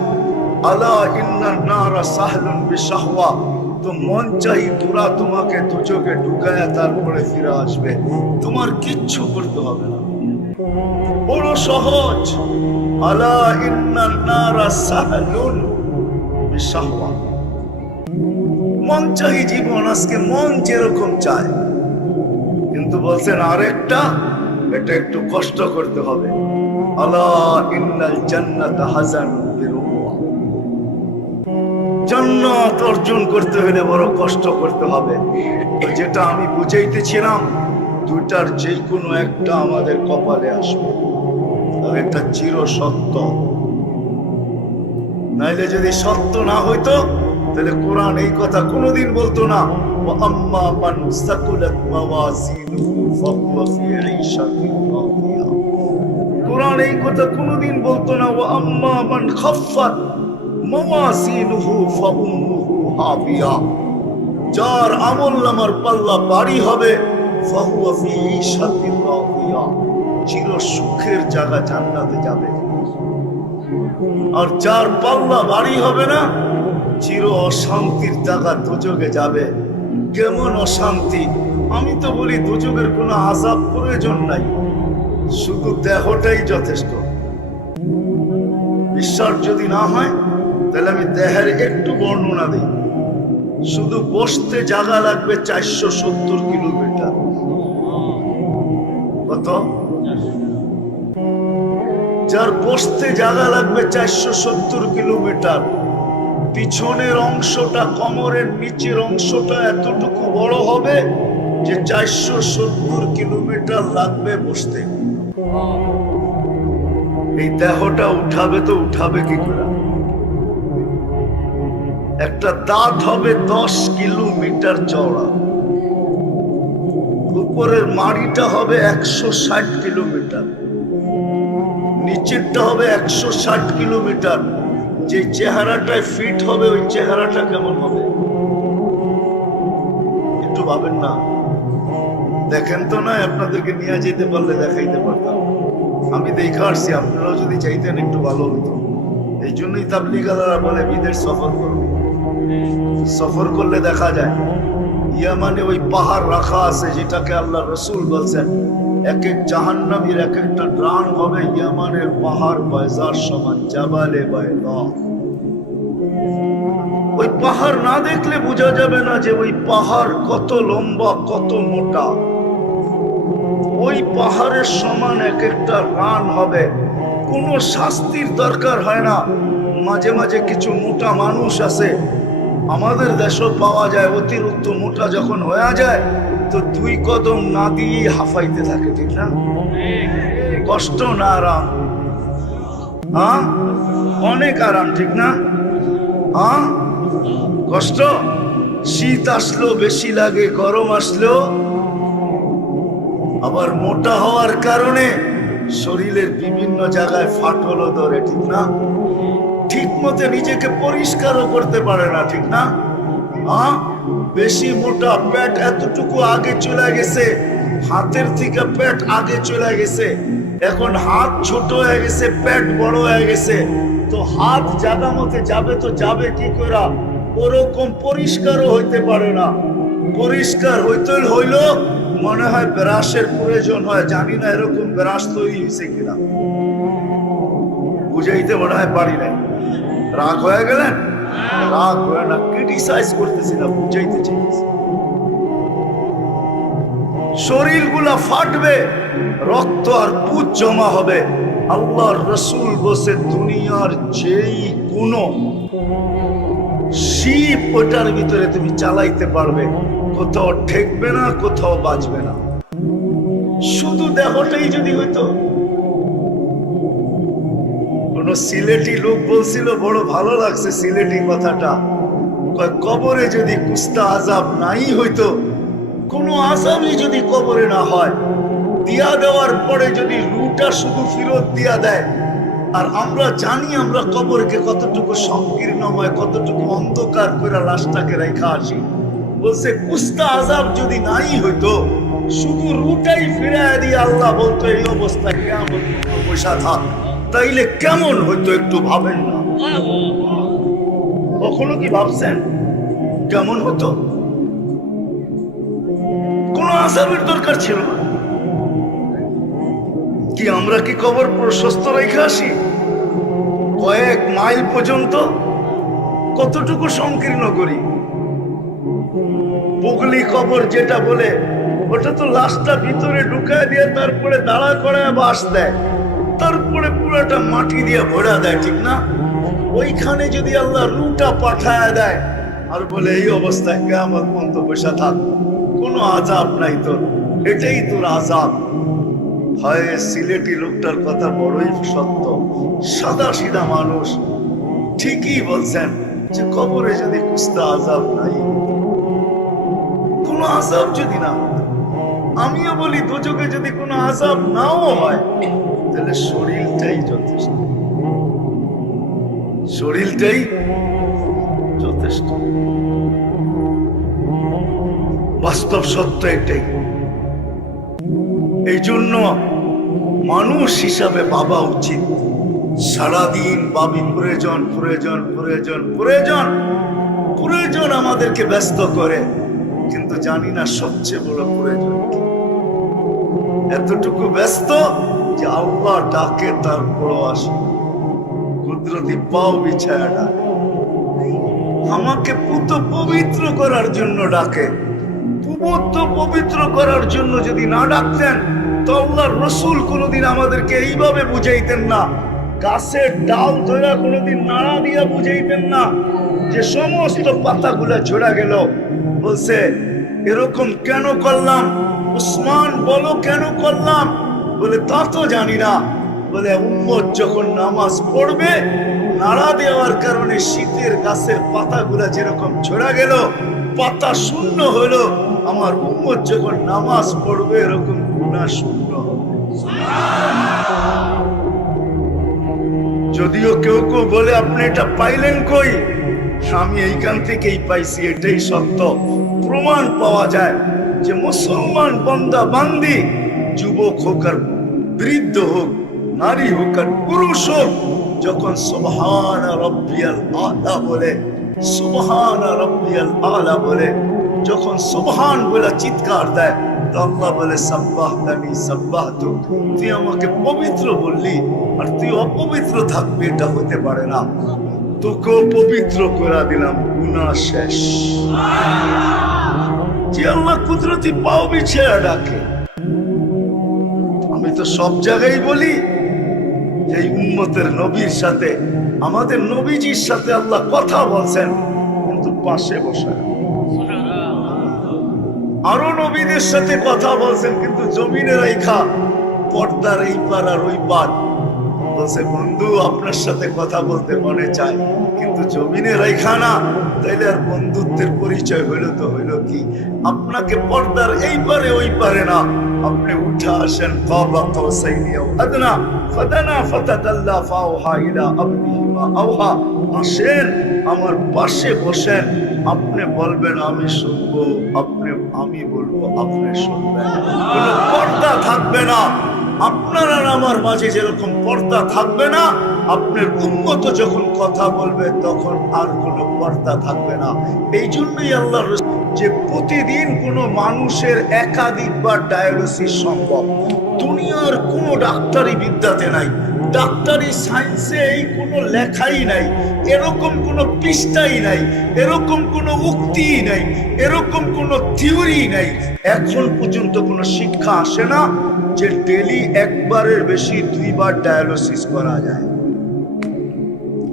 আলা ইন্নান নারা সাহলুন বিশাহওয়া, তো মন চাই তোরা তোমাকে দুচোখে ঢুকায় তারপরে ফিরে আসবে, তোমার কিচ্ছু করতে হবে না, বড় সহজ। আলা ইন্নান নারা সাহলুন বিশাহওয়া, মন চাই জীবন আজকে মন যেরকম চায়, কিন্তু বলছেন আরেকটা, এটা একটু কষ্ট করতে হবে। আলা ইন্নাল জান্নাতা হাযানুন বিরুহা, জান্নাত অর্জন করতে হলে বড় কষ্ট করতে হবে। তো যেটা আমি বুঝাইতেছিলাম, দুটার যে কোনো একটা আমাদের কপালে আসবে, আর একটা চির সত্য। নাইলে যদি সত্য না হইতো তাহলে কোরআন এই কথা কোনোদিন বলতো না ওয়া আম্মা মান সাকুলাত মাওয়াজিনুহু ফাহুয়া ফি ঈশাতিন রাদিয়া। কোরআন এই কথা কোনোদিন বলতো না ওয়া আম্মা মান খাফফাত মাওয়াজিনুহু ফাউমুহু হাবিয়া। যার আমলনামার পাল্লা ভারী হবে ফাহুয়া ফি ঈশাতিন রাদিয়া, চির সুখের জায়গা জান্নাতে যাবে। আর যার পাল্লা ভারী হবে না, চির অশান্তির জায়গা দুযোগে যাবে। কেমন অশান্তি? আমি তো বলি দুযোগের কোনো আযাব প্রয়োজন নাই, শুধু দেহটাই যথেষ্ট। বিশ্বাস যদি না হয় তাহলে আমি দেহের একটু বর্ণনা দিই। শুধু বসতে জায়গা লাগবে 470 কিলোমিটার। কত? যার বসতে জায়গা লাগবে 470 কিলোমিটার, পিছনের অংশটা, কোমরের নিচের অংশটা এতটুকু বড় হবে যে 470 কিলোমিটার লাগবে বসতে। এই দেহটা উঠাবে তো উঠাবে কি করে? একটা দাঁত হবে 10 কিলোমিটার চওড়া, উপরের মাড়িটা হবে 160 কিলোমিটার, নিচেরটা হবে 160 কিলোমিটার। যে চেহারাটায় ফিট হবে ওই চেহারাটা কেমন হবে একটু ভাবেন না? দেখেন তো না, আপনাদেরকে নিয়ে যেতে পারলে দেখাইতে পারতাম। আমি দেখে আসছি, আপনারাও যদি চাইতেন একটু ভালো হতো। এই জন্যই তাবলীগালারা বলে বিদেশ সফর করুন। সফর করলে দেখা যায় ইয়ামানে ওই পাহাড় রাখা আছে যেটাকে আল্লাহ রসুল বলছেন এক এক জাহান্নামীর এক একটা প্রাণ হবে ইয়ামানের পাহাড় বায়জার সমান, জাবালে বায়দা। ওই পাহাড় না দেখলে বোঝা যাবে না যে ওই পাহাড় কত লম্বা, কত মোটা। ওই পাহাড়ের সমান এক একটা রান হবে। কোনো শাস্তির দরকার হয় না। মাঝে মাঝে কিছু মোটা মানুষ আছে, আমাদের দেশও পাওয়া যায়, অতিরিক্ত মোটা যখন হয়ে যায় তো 2 কদম না দিয়ে হাফাইতে থাকে, ঠিক না? কষ্ট না আরাম? হ্যাঁ, অনেক আরাম, ঠিক না? হ্যাঁ, কষ্ট। শীত আসলো বেশি লাগে, গরম আসলো। আবার মোটা হওয়ার কারণে শরীরের বিভিন্ন জায়গায় ফাটলও ধরে, ঠিক না? ঠিক মতো নিজেকে পরিষ্কারও করতে পারে না, ঠিক না? হ্যাঁ, বেশি মোটা, পেট এতটুকু আগে চলে গেছে, হাতের থেকে পেট আগে চলে গেছে। এখন হাত ছোট হয়ে গেছে, পেট বড় হয়ে গেছে, তো হাত জায়গা মতে যাবে তো যাবে কি করে? ওরকম পরিষ্কারও হইতে পারে না। পরিষ্কার হইতে হইল মনে হয় ব্রাশের প্রয়োজন হয়, জানি না এরকম ব্রাশ তৈরি হয়েছে কিনা, বুঝাইতে মনে হয় পারি নাই। রাগ হয়ে গেলেন? রাগ হয়ে না, ক্রিটিসাইজ করতেছি না, বুঝাইতে চাইতেছি। শরীরগুলা ফাটবে, রক্ত আর পুজ জমা হবে। আল্লাহর রসুল বসে দুনিয়ার যেই কোনো শিপ ওটার ভিতরে তুমি চালাইতে পারবে, কোথাও ঠেকবে না, কোথাও বাঁচবে না। শুধু দেহটাই যদি হইতো। কোন সিলেটি লোক বলছিল, বড় ভালো লাগছে সিলেটি কথাটা, কবরে যদি কুস্তা আযাব নাই হইতো, কোনো আযাবই যদি কবরে না হয়, দিয়া দেওয়ার পরে যদি রুটা শুধু ফেরত দিয়া দেয়, আর আমরা জানি আমরা কবরকে কতটুকু সংকীর্ণময়, কতটুকু অন্ধকার করে লাশটাকে রেখা আসি। বলছে কুস্তা আযাব যদি নাই হইতো, শুধু রুটাই ফিরায় দিয়ে আল্লাহ বলতো এই অবস্থায় কিয়ামত পয়সা থাক, তাইলে কেমন হইতো একটু ভাবেন না? কখনো কি ভাবছেন কেমন হতো? কোন আযাবের দরকার ছিল না। কি আমরা কি কবর প্রশস্ত রেখে আসি কয়েক মাইল পর্যন্ত? কতটুকু সংকীর্ণ করি? বুগলি কবর যেটা বলে, ওটা তো লাশটা ভিতরে ঢুকায় দিয়ে তারপরে দাঁড়া করায় বাঁশ দেয়, তারপরে পুরোটা মাটি দিয়ে ভরা দেয়, ঠিক না? ওইখানে যদি আল্লাহ রুটা পাঠায় দেয় আর বলে এই অবস্থায় কিয়ামত পর্যন্ত বসে থাক, কোনো আযাব নাই তোর, এটাই তোর আযাব। হয় সিলেটি লোকটার কথা বড়ই সত্য, সাদা সিধা মানুষ, ঠিকই বলছেন। যে কবরে যদি কুস্তা আযাব নাই, কোনো আযাব যদি না, আমিও বলি দোজখে যদি কোনো আযাব নাও হয়, তাহলে শরীরটাই যথেষ্ট, শরীরটাই যথেষ্ট। বাস্তব সত্য এটাই। এই জন্য মানুষ হিসাবে ভাবা উচিত, সারাদিন ভাবি প্রয়োজন প্রয়োজন প্রয়োজন প্রয়োজন প্রয়োজন আমাদেরকে ব্যস্ত করে, কিন্তু জানি না সবচেয়ে বড় প্রয়োজন কি। এতটুকু ব্যস্ত যে আল্লাহ ডাকে তারপর আসে, কুদরতি পাও বিছায়া ডাকে, আমাকে পুত পবিত্র করার জন্য ডাকে। পুত পবিত্র করার জন্য যদি না ডাকতেন তো আল্লাহর রাসূল কোনোদিন আমাদেরকে এইভাবে বুঝাইতেন না, গাছের ডাল ধরে কোনোদিন নাড়া দিয়া বুঝাইতেন না যে সমস্ত পাতাগুলা ঝরে গেল। বলছে এরকম কেন করলাম উসমান, বলো কেন করলাম? বলে তা তো জানি না। বলে উম্মত যখন নামাজ পড়বে, নাড়া দেওয়ার কারণে শীতের গাছের পাতাগুলা যেরকম ঝরে গেল, পাতা শূন্য হলো, আমার উম্মত যখন নামাজ পড়বে এরকম গুনাহ শূন্য হবে। যদিও কেউ কেউ বলে আপনি এটা পাইলেন কই, আমি এইখান থেকেই পাইছি, এটাই সত্য। প্রমাণ পাওয়া যায় যে মুসলমান বান্দা বান্দি, যুবক হোক আর বৃদ্ধ হোক, নারী হোক আর পুরুষ হোক, যখন সুবহান রাব্বিয়াল আলা বলে, সুবহান রাব্বিয়াল আলা বলে, যখন সুবহান বলে চিৎকার দেয়, তো আল্লাহ বলে সাব্বাহতানি সাব্বাহতু, তুই আমাকে পবিত্র বললি আর তুই অপবিত্র থাকবি, এটা হতে পারে না, তোকেও পবিত্র করে দিলাম, গুনাহ শেষ। যে আল্লাহ কুদরতি পাও বিছায়া ডাকে। আমি তো সব জায়গায় বলি এই উম্মতের নবীর সাথে, আমাদের নবীজির সাথে আল্লাহ কথা বলছেন, কিন্তু পাশে বসে। আরো নবীদের সাথে কথা বলছেন, কিন্তু জমিনে রাইখা পর্দার এই পার আর ওই পার। বলছে বন্ধু আপনার সাথে কথা বলতে মনে চায়, কিন্তু জমিনে রাইখা না, তাইলে আর বন্ধুত্বের পরিচয় হইলো তো হইলো কি? আপনাকে পর্দার এই পারে ওই পারে না, আপনি উঠে আসেন কাবা কাউসাইনি আও আদনা ফাদানা ফাতাদাল্লা ফাওহা ইলা আবদিহি মা আওহা, আসেন আমার পাশে বসেন, আপনি বলবেন আমি শুনবো, আমি বলবো আপনি শুনবেন, কোনো পর্দা থাকবে না। আপনার আর আমার মাঝে যেরকম পর্দা থাকবে না, আপনার উম্মত যখন কথা বলবে তখন আর কোনো পর্দা থাকবে না। এই জন্যই আল্লাহর যে প্রতিদিন কোনো মানুষের একাধিকবার ডায়ালিসিস সম্ভব। দুনিয়ার কোনো ডাক্তারি বিদ্যাতে নাই, ডাক্তারি সায়েন্সে এই কোনো লেখাই নাই, এরকম কোনো পৃষ্ঠাই নাই, এরকম কোনো উক্তিই নাই, এরকম কোনো থিওরি নাই, এখন পর্যন্ত কোনো শিক্ষা আসে না যে ডেলি একবারের বেশি 2 বার ডায়ালিসিস করা যায়।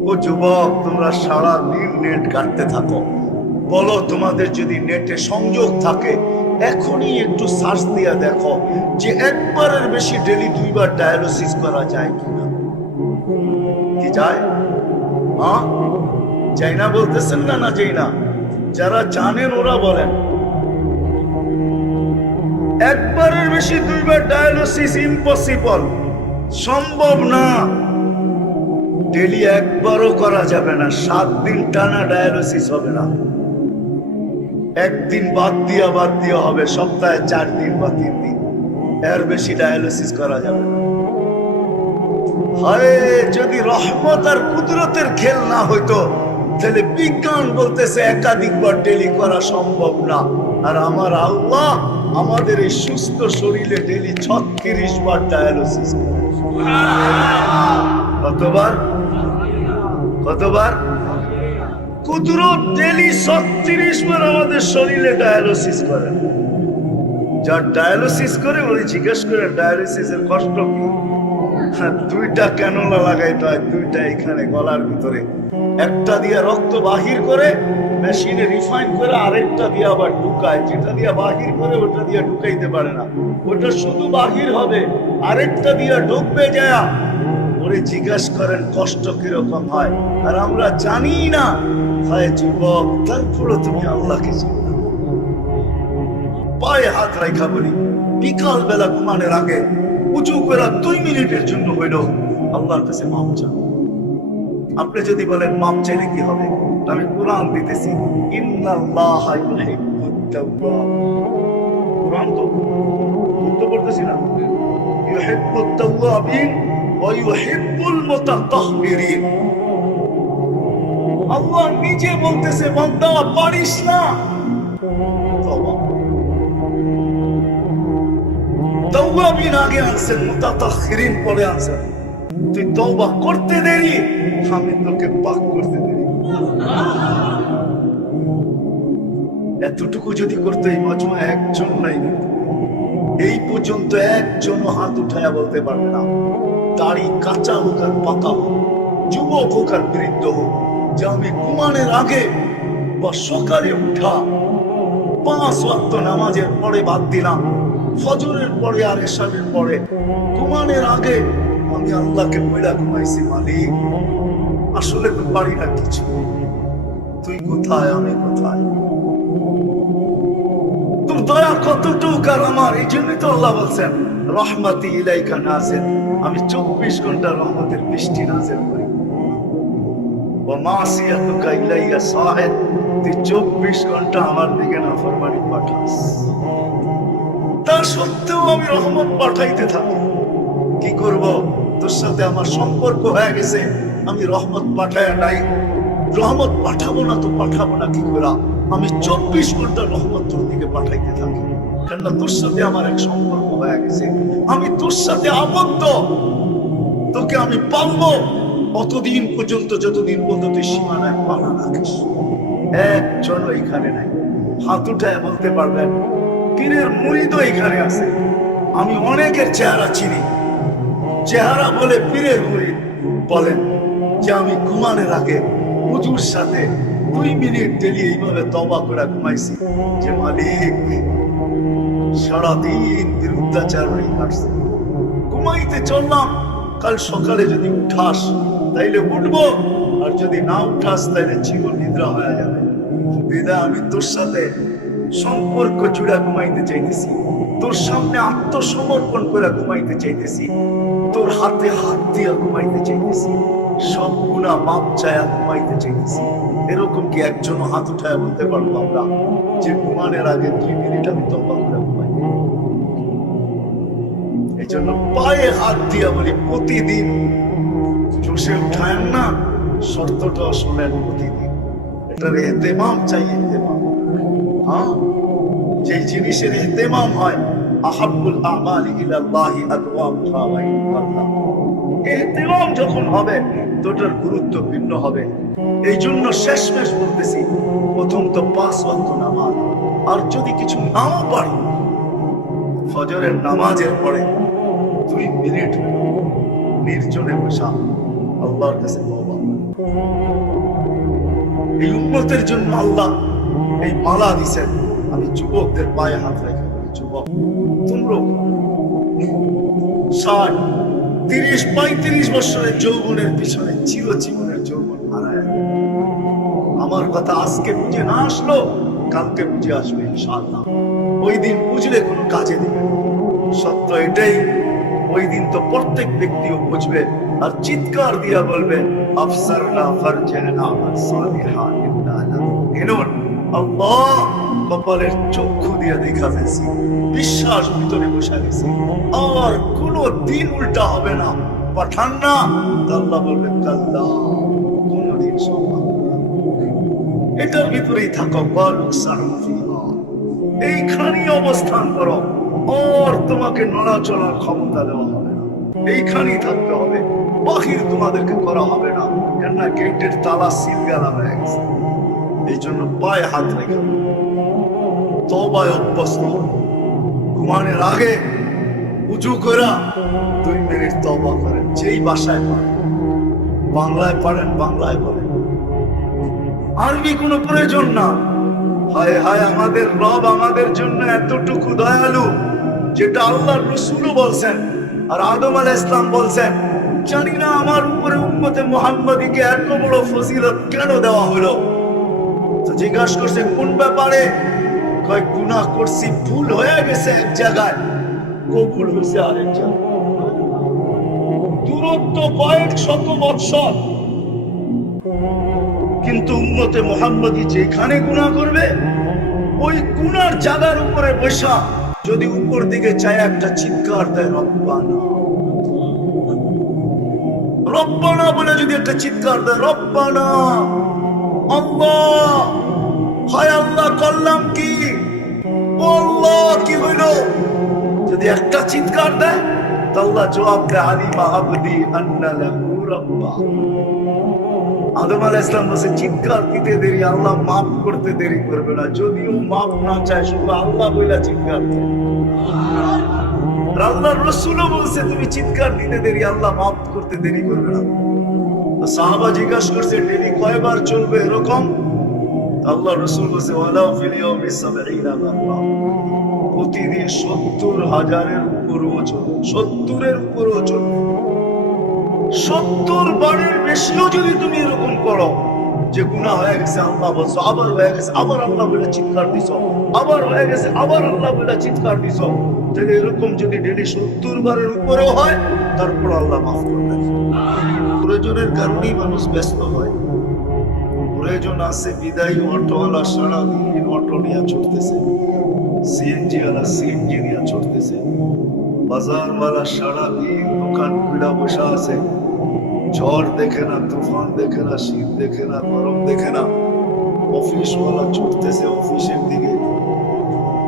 ও যুবক, তোমরা সারা দিন নেট ঘাঁটতে থাকো, বলো তোমাদের যদি নেটে সংযোগ থাকে এখনই একটু সার্চ দিয়ে দেখো যে একবারের বেশি ডেলি 2 বার ডায়ালিসিস করা যায় কিনা। কি যায়? হ্যাঁ, যাই না বলতেছেন না? না যাই না? যারা জানেন ওরা বলেন। একবারের বেশি 2 বার ডায়ালিসিস ইম্পসিবল, সম্ভব না। ডেলি একবারও করা যাবে না, 7 দিন টানা ডায়ালিসিস হবে না। একদিন বাদ দিয়া হবে, সপ্তাহে 4 দিন বা 3 দিন, এর বেশি ডায়ালিসিস করা যাবে না। হায়, যদি রহমত আর কুদরতের খেল না হইতো তাহলে বিজ্ঞান বলতেছে একাধিকবার ডেলি করা সম্ভব না, আর আমার আল্লাহ আমাদের এই সুস্থ শরীরে ডেলি 36 বার ডায়ালিসিস করে। কতবার? কুদরত ডেলি 36 বার আমাদের শরীরে ডায়ালিসিস করে। যার ডায়ালিসিস করে বলি জিজ্ঞেস করে ডায়ালিসিসের কষ্ট কি? 2টা ক্যানোলা লাগাইতে হয়, 2টা এখানে গলার ভিতরে, একটা দিয়ে রক্ত বাহির করে মেশিনে রিফাইন করে, আরেকটা দিয়ে আবার ঢুকায়। যেটা দিয়ে বাহির করে ওটা দিয়ে ঢুকাইতে পারে না, ওটা শুধু বাহির হবে, আরেকটা দিয়ে ঢুকবে যায়, ওরে আমারে জিজ্ঞাসা করেন কষ্ট কিরকম হয়, আর আমরা জানি না। হয় যুবক, তারপরে তুমি আল্লাহকে চিনো না। পায়ে হাত রাখা বলি, বিকাল বেলা ঘুমানোর আগে উঁচু করে 2 মিনিটের জন্য হইল আল্লাহর কাছে মাপ চান। আপনি যদি বলেন মাপ চাইলে কি হবে, আমি কোরআন দিতেছি, ইন্নাল্লাহা ইউহিব্বুত তাওয়াব। কোরআন তো পড়তেছি না, ইউহিব্বুত তাওয়াবিন ওয়া ইউহিব্বুল মুতাতাহহিরিন। আল্লাহ নিজে বলতেছে, বান্দা পারিস না, তওবা। তাওয়াবিন আগে আনছেন, মুতাতাহহিরিন পরে আনছেন। তুই তওবা করতে দেরি, আমি তোকে পাক করতে দেরি। এতটুকু যদি করতে এই মজমা একজন নাই, এই পর্যন্ত একজন হাত উঠায়া বলতে পারবে না, দাড়ি কাঁচা হোক আর পাকা হোক, যুবক হোক আর বৃদ্ধ হোক, যে আমি ঘুমানোর আগে বা সকালে উঠা 5 ওয়াক্ত নামাজের পরে বাদ দিলাম, ফজরের পরে আর এশারের পরে ঘুমানোর আগে আমি আল্লাহকে বইলা ঘুমাইছি, মালিক আসলে তো পারি না কিছু, তুই কোথায় আমি কোথায়, তোর দয়া কতটুক আর আমার। এই জন্যই তো আল্লাহ বলছেন, রহমতি ইলাইকা নাজিল, আমি 24 ঘন্টা রহমতের বৃষ্টি নাজিল করি। ওয়া মাসিয়াতুকা ইলাইয়া সাহিদ, তুই 24 ঘন্টা আমার দিকে নাফরমানি পাঠাস, তা সত্ত্বেও আমি রহমত পাঠাইতে থাকি। কি করব, তোর সাথে আমার সম্পর্ক হয়ে গেছে, আমি রহমত পাঠায় নাই। রহমত পাঠাবো না তো পাঠাবো না কি করে, আমি 24 ঘন্টা রহমত তোর দিকে পাঠাইতে থাকি, কেননা তোর সাথে আমার এক সম্পর্ক হয়ে গেছে, আমি তোর সাথে আবদ্ধ, তোকে আমি পাবো অতদিন পর্যন্ত যতদিন পর্যন্ত তুই সীমানায় পালা রাখিস। একজন এখানে নাই, হাত উঠায় বলতে পারবেন পীরের মুরিদও এখানে আছে। আমি অনেকের চেহারা চিনি, চেহারা বলে পীরের মুরিদ বলেন যে আমি ঘুমানোর আগে হুজুর সাথে 2 মিনিট ডেলি এইভাবে তওবা করে ঘুমাইছি, যে মালিক সারাদিন বিরুদ্ধাচার হয়ে কাটছে, ঘুমাইতে চললাম, কাল সকালে যদি উঠাস তাইলে উঠবো, আর যদি না উঠাস তাইলে চির নিদ্রা হয়ে যাবে। বিদায় আমি তোর সাথে সম্পর্ক জুড়ে ঘুমাইতে চাইতেছি, তোর সামনে আত্মসমর্পণ করে ঘুমাইতে চাইতেছি, তোর হাতে হাত দিয়ে ঘুমাইতে চাইতেছি, সব গুনাহ মাপ চায়া ঘুমাইতে চাইতেছি। এরকম কি একজন হাত উঠায় বলতে পারবো আমরা যে ঘুমানোর আগে 2 মিনিট আমি তওবা করে ঘুমাই? এই জন্য পায়ে হাত দিয়া বলি, প্রতিদিন চষে উঠায় না, শর্তটা শোনেন, প্রতিদিন এটার ইহতেমাম চাই, ইহতেমাম। হ্যাঁ, যে জিনিসের ইহতেমাম হয়, আহাব্বুল আমালি ইলাল্লাহি আদওয়ামুহা ওয়া ইনকাল্লাহ, ইহতেমাম যখন হবে তোটার গুরুত্ব ভিন্ন হবে। এই জন্য শেষমেশ বলতেছি, প্রথম তো 5 ওয়াক্ত নামাজ, আর যদি কিছু নাও পারি ফজরের নামাজের পরে 2 মিনিট নির্জনে বসা আল্লাহর কাছে তওবা। এই উম্মতের জন্য আল্লাহ এই মালা দিছেন। আমি যুবকদের পায়ে হাত রেখে, যুবক তোমরা 60, 30, 35 বছরের যৌবনের পিছনে চিরজীবনের যৌবন হারায়। আমার কথা আজকে বুঝে না আসলো, কালকে বুঝে আসবে ইনশাআল্লাহ। ওই দিন বুঝলে কোনো কাজে দিবে। সত্য এটাই, ওই দিন তো প্রত্যেক ব্যক্তিও বুঝবে আর চিৎকার দিয়া বলবে, আফসারনা ফারজানা সালিহা ইন্না লামুকিনুন। আল্লাহ কপালের চক্ষু দিয়ে দেখা ফেলছি, বিশ্বাস ভিতরে বসে গেছে, আর কোনো দিন উল্টা হবে না, পাঠান না। আল্লাহ বলবে কাল্লা, কোনদিন সম্ভব না। এটার ভিতরেই থাকো, এইখানেই অবস্থান করো, আর তোমাকে নড়াচড়ার ক্ষমতা দেওয়া হবে না, এইখানেই থাকতে হবে, বাহির তোমাদেরকে করা হবে না, কেননা গেটের তালা সিল গেলা হয়ে গেছে। এই জন্য পায়ে হাত রেখে তওবায় অভ্যস্ত, ঘুমানোর আগে উঁচু করে 2 মিনিট তওবা করেন, যেই ভাষায় পারেন, বাংলায় পারেন বাংলায় বলেন, আরবি কোনো প্রয়োজন না। হায় হায়, আমাদের রব আমাদের জন্য এতটুকু দয়ালু, যেটা আল্লাহর রাসূলও বলছেন আর আদম আলাইহিস সালাম বলছেন, জানি না আমার উপরে উম্মতে মুহাম্মাদীকে এত বড় ফজিলত কেন দেওয়া হলো। তো জিজ্ঞাসা করছে কোন ব্যাপারে? কয় গুনাহ করছি, ভুল হয়ে গেছে এক জায়গায়, কবুল হয়েছে আরেক জায়গায়। দূরত্ব কয়েক শত বৎসর, কিন্তু উম্মতে মুহাম্মাদী যেখানে গুনাহ করবে ওই গুনার জায়গার উপরে বসা যদি উপর দিকে চায় একটা চিৎকার দেয় রব্বানা, রব্বানা বলে যদি একটা চিৎকার দেয় রব্বানা, আল্লাহ, হায় আল্লাহ করলাম কি, ও আল্লাহ কি হইল, যদি একটা চিৎকার দেয় তো আল্লাহ জবাব দেয় আলিমা আবদি আন্না লাহু রাব্বা। আদম আলাইহিস সালাম বলেছে চিৎকার দিতে দেরি, আল্লাহ মাফ করতে দেরি করবে না, যদিও মাফ না চায় শুধু আল্লাহ বইলা চিৎকার দেয়। আল্লাহর রাসূলও বলছে তুমি চিৎকার দিতে দেরি, আল্লাহ মাফ করতে দেরি করবে না। তো সাহাবা জিজ্ঞাসা করছে ডেলি কয়বার চলবে এরকম? আল্লাহর রাসূল বলছে ওয়ালাউ ফিল ইয়াউমি ৭০ মাররা, প্রতিদিন ৭০,০০০-এর উপরও চলবে, ৭০-এর উপরও চলবে। ৭০ বারের বেশিও যদি তুমি এরকম করো যে গুনাহ হয়ে গেছে আল্লাহ বলছো, আবার হয়ে গেছে আবার আল্লাহ বলে চিৎকার দিছো, আবার হয়ে গেছে আবার আল্লাহ বলে চিৎকার দিছো, তাহলে এরকম যদি ডেলি ৭০ বারের উপরেও হয় তারপর আল্লাহ মাফ করবেন। প্রয়োজনের কারণেই মানুষ ব্যস্ত হয়। প্রয়োজন আছে বিদায়ী অটোওয়ালা সারাদিন অটো নিয়ে ছুটতেছে, সিএনজি ওয়ালা সিএনজি নিয়ে ছুটতেছে, বাজারওয়ালা সারাদিন দোকান খুলে বসে আছে, ঝড় দেখে না, তুফান দেখে না, শীত দেখে না, গরম দেখে না, অফিসওয়ালা ছুটতেছে অফিসের দিকে।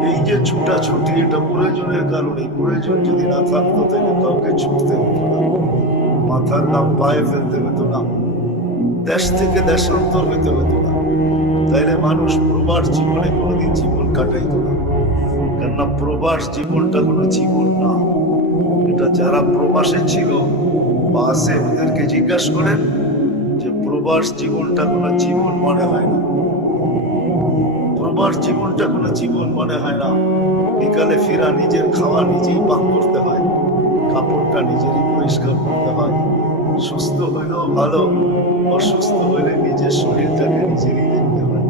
এই যে ছুটাছুটি এটা প্রয়োজনের কারণে, প্রয়োজন যদি না থাকতো তাহলে কাউকে ছুটতে হতো না, মাথার দাম পায়ে ফেলতে হতো না, দেশ থেকে দেশান্তর হইতে হতো না, তাইলে মানুষ প্রবাস জীবনে কোনোদিন জীবন কাটাইতো না। কেননা প্রবাস জীবনটা কোনো জীবন না, এটা যারা প্রবাসে ছিল বা আছে ওদেরকে জিজ্ঞাসা করেন যে প্রবাস জীবনটা কোনো জীবন মনে হয় না, প্রবাস জীবনটা কোনো জীবন মনে হয় না। বিকালে ফেরা নিজের খাওয়া নিজেই পাক করতে হয়, কাপড়টা নিজেরই পরিষ্কার করতে হয়, সুস্থ হইলেও ভালো, অসুস্থ হইলে নিজের শরীরটাকে নিজেরই দেখতে হয়,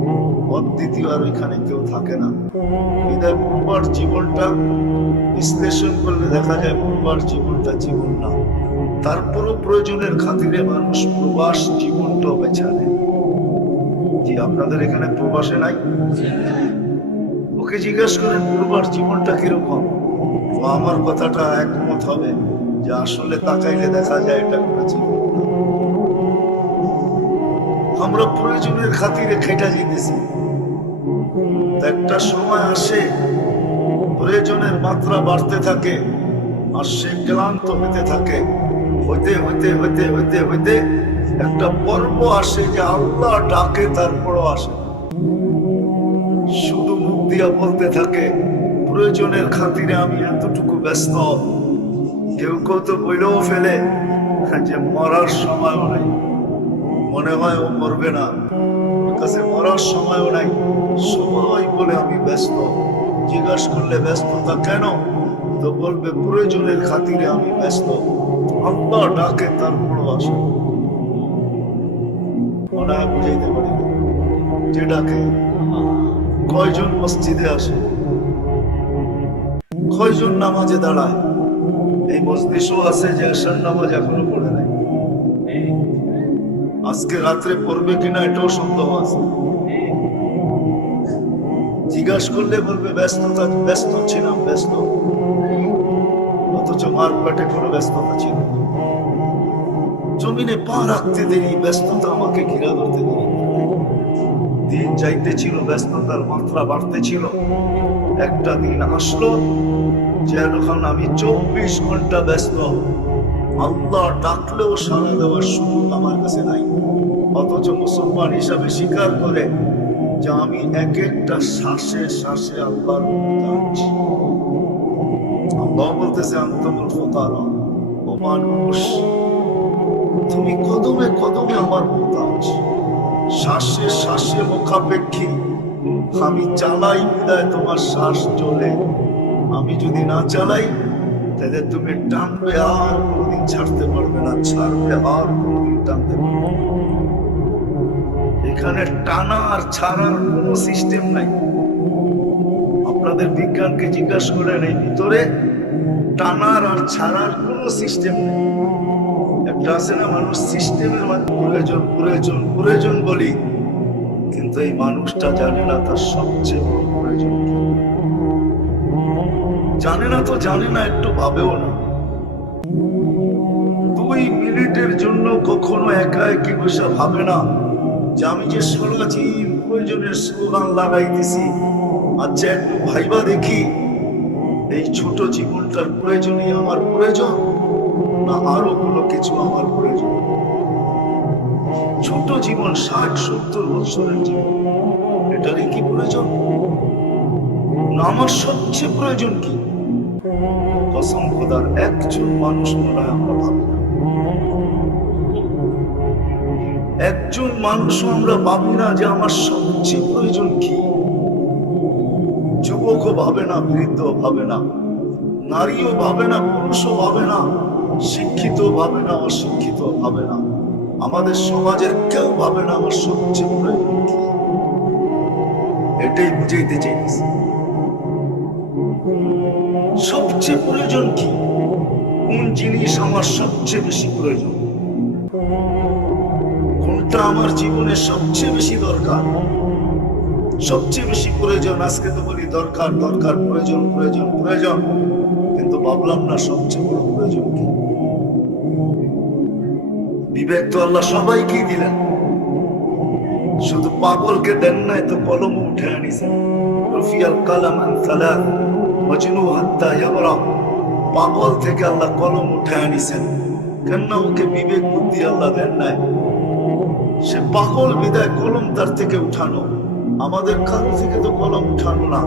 অদ্বিতীয় আর ওইখানে কেউ থাকে না। বিদায় পূর্বার জীবনটা বিশ্লেষণ করলে দেখা যায় পূর্বার জীবনটা জীবন না। তারপরও প্রয়োজনের খাতিরে মানুষ প্রবাস জীবনটাও বেছে নেয়। জি, আপনাদের এখানে প্রবাসে নাই? ওকে জিজ্ঞেস করেন পূর্বার জীবনটা কিরকম, ও আমার কথাটা একমত হবে যে আসলে তাকাইলে দেখা যায় এটা কোনো জীবন না। আমরা প্রয়োজনের খাতিরে খেটা যেতেছি, একটা সময় আসে প্রয়োজনের মাত্রা বাড়তে থাকে আর সে ক্লান্ত হতে থাকে, হইতে হইতে হইতে হইতে হইতে একটা পর্ব আসে যে আল্লাহ ডাকে তারপরও আসে, শুধু মুখ দিয়া বলতে থাকে প্রয়োজনের খাতিরে আমি এতটুকু ব্যস্ত। কেউ কেউ তো বইলেও ফেলে যে মরার সময়ও নাই, মনে হয় ও মরবে না, ওর কাছে মরার সময়ও নাই, সবাই বলে আমি ব্যস্ত। জিজ্ঞাসা করলে ব্যস্ততা কেন, তো বলবে প্রয়োজনের খাতিরে আমি ব্যস্ত, আল্লাহ ডাকে তারপরও আসে। মনে হয় বুঝাইতে পারি যে ডাকে। কয়জন মসজিদে আসে, কয়জন নামাজে দাঁড়ায়? এই মজলিসও আছে যে আশার নামাজ এখনো পড়ে নাই, আজকে রাত্রে পড়বে কিনা এটাও সন্দেহ আছে। জিজ্ঞাসা করলে বলবে ব্যস্ততা, ব্যস্ত ছিলাম, ব্যস্ত, অথচ মারপেটে কোনো ব্যস্ততা ছিল। জমিনে পা রাখতে দেরি, ব্যস্ততা আমাকে ঘিরা ধরতে দেরি। দিন যাইতে ছিল, ব্যস্ততার মাত্রা বাড়তে ছিল। একটা দিন আসলো যখন আমি 24 ঘন্টা ব্যস্ত, আল্লাহ ডাকলেও সাড়া দেওয়ার সুযোগ আমার কাছে নাই। অথচ মুসলমান হিসাবে স্বীকার করে যে আমি এক একটা শ্বাসে শ্বাসে আল্লাহর মুহতাজ। আল্লাহ বলতেছে আনতুমুল ফুকারা, ও মানুষ তুমি কদমে কদমে আমার মুহতাজ, শ্বাসে শ্বাসে মুখাপেক্ষী। আমি চালাই বিদায় তোমার শ্বাস চলে, আমি যদি না চালাই তাহলে তুমি টানবে আর কোনোদিন ছাড়তে পারবে না, ছাড়বে আর কোনোদিন টানতে পারবে না। এখানে টানা আর ছাড়ার কোনো সিস্টেম নাই। আপনাদের বিজ্ঞানকে জিজ্ঞাসা করেন, এই ভিতরে টানার আর ছাড়ার কোনো সিস্টেম নেই। একটা আছে না, মানুষ সিস্টেমের মাধ্যমে প্রয়োজন প্রয়োজন প্রয়োজন বলি, কিন্তু এই মানুষটা জানে না তার সবচেয়ে বড় প্রয়োজন কি। জানে না তো জানে না, একটু ভাবেও না। 2 মিনিটের জন্য কখনো একা একই বসে ভাবে না যে আমি যে সরাচির প্রয়োজনের স্লোগান লাগাইতেছি, আচ্ছা একটু ভাইবা দেখি এই ছোট জীবনটার প্রয়োজনই আমার প্রয়োজন, না আরো কোনো কিছু আমার প্রয়োজন। ছোট জীবন 60-70 বছরের জীবন, এটারই কি প্রয়োজন, না আমার সবচেয়ে প্রয়োজন কি? কসম খোদার একজন মানুষ মনে হয় আমরা ভাবি না, একজন মানুষও আমরা ভাবি না যে আমার সবচেয়ে প্রয়োজন কি। যুবকও ভাবে না, বৃদ্ধ ভাবে না, নারীও ভাবে না, পুরুষও ভাবে না, শিক্ষিত ভাবে না, অশিক্ষিত ভাবে না, আমাদের সমাজের কেউ ভাবে না আমার সবচেয়ে প্রয়োজন কি। এটাই বুঝাইতে চাইতেছি, সবচেয়ে প্রয়োজন কি, কোন জিনিস আমার সবচেয়ে বেশি প্রয়োজন, কোনটা আমার জীবনে সবচেয়ে বেশি দরকার, সবচেয়ে বেশি প্রয়োজন। আজকে তো বলি দরকার দরকার, প্রয়োজন প্রয়োজন প্রয়োজন, কিন্তু ভাবলাম না সবচেয়ে বড় প্রয়োজন কি। বিবেক তো আল্লাহ সবাইকেই দিলেন, শুধু পাগলকে দেন নাই তো কলম উঠে আনিছেন। রফিয়াল কালাম আন সালাত মজনু হাত্তা ইয়াবরা, পাগল থেকে আল্লাহ কলম উঠে আনিছেন। কেন ওকে বিবেক বুদ্ধি আল্লাহ দেন নাই? সে পাগল বিদায় কলম তার থেকে উঠানো। আমাদের কারো থেকে তো কলম উঠানো না,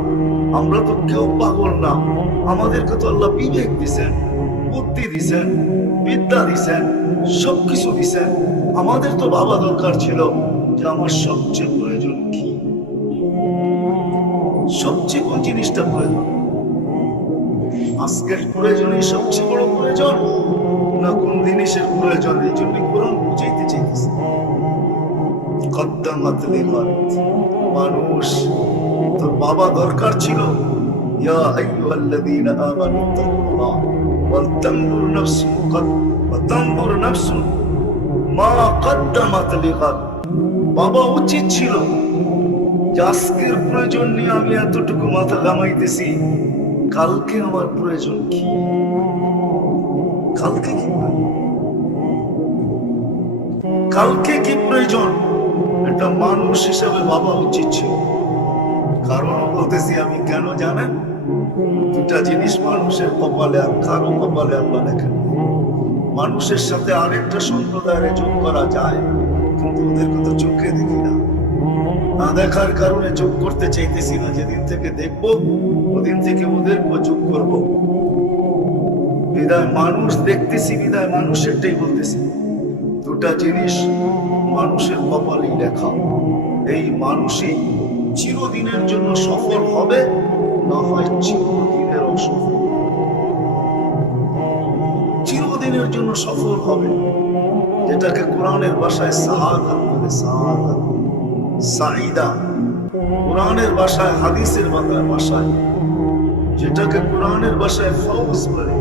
আমরা তো কেউ পাগল না। আমাদেরকে তো আল্লাহ বিবেক দিছেন, বুদ্ধি দিছেন, বিদ্যা দিছেন, সবকিছু দিছেন। আমাদের তো ভাবা দরকার ছিল যে আমার সবচেয়ে প্রয়োজন কি, সবচেয়ে কোন জিনিসটা প্রয়োজন। আজকের প্রয়োজনই সবচেয়ে বড় প্রয়োজন, না কোন জিনিসের প্রয়োজন? এই জন্য কোরআন বুঝাইতে চাইতেছে। কদ্দামাত লিগাত, মানুষ তোর বাবা দরকার ছিল। ইয়া আইয়ুহাল্লাযীনা আমানু তাকুল্লাহ ওয়াল তানজুর নাফসুন মা কদ্দামাত লিগাত। বাবা উচিত ছিল যে আজকের প্রয়োজন নিয়ে আমি এতটুকু মাথা ঘামাইতেছি, কালকে আমার প্রয়োজন কি, কালকে কি, কালকে কি প্রয়োজন, এটা মানুষ হিসেবে ভাবা উচিত ছিল। কারণ বলতেছি আমি কেন জানেন? দুটা জিনিস মানুষের কপালে আর কারো কপালে আল্লাহ লেখেন। মানুষের সাথে আরেকটা সম্প্রদায়ের যোগ করা যায়, কিন্তু ওদেরকে তো চোখে দেখি না। না দেখার কারণে যোগ করতে চাইতেছি না। যেদিন থেকে দেখবো ওদিন থেকে ওদেরকে যোগ করব। বিদায় মানুষ দেখতেছি, বিদায় মানুষেরটাই বলতেছি। দুটা জিনিস মানুষের কপালেই লেখা। এই মানুষই চিরদিনের জন্য সফল হবে, না হয় চিরদিনের অসফল। চিরদিনের জন্য সফল হবে, যেটাকে কোরআনের ভাষায় সাআদাত বলে, সাআদাত, সাঈদা। কোরআনের ভাষায়, হাদিসের ভাষায় যেটাকে কোরআনের ভাষায় ফাউজ বলে,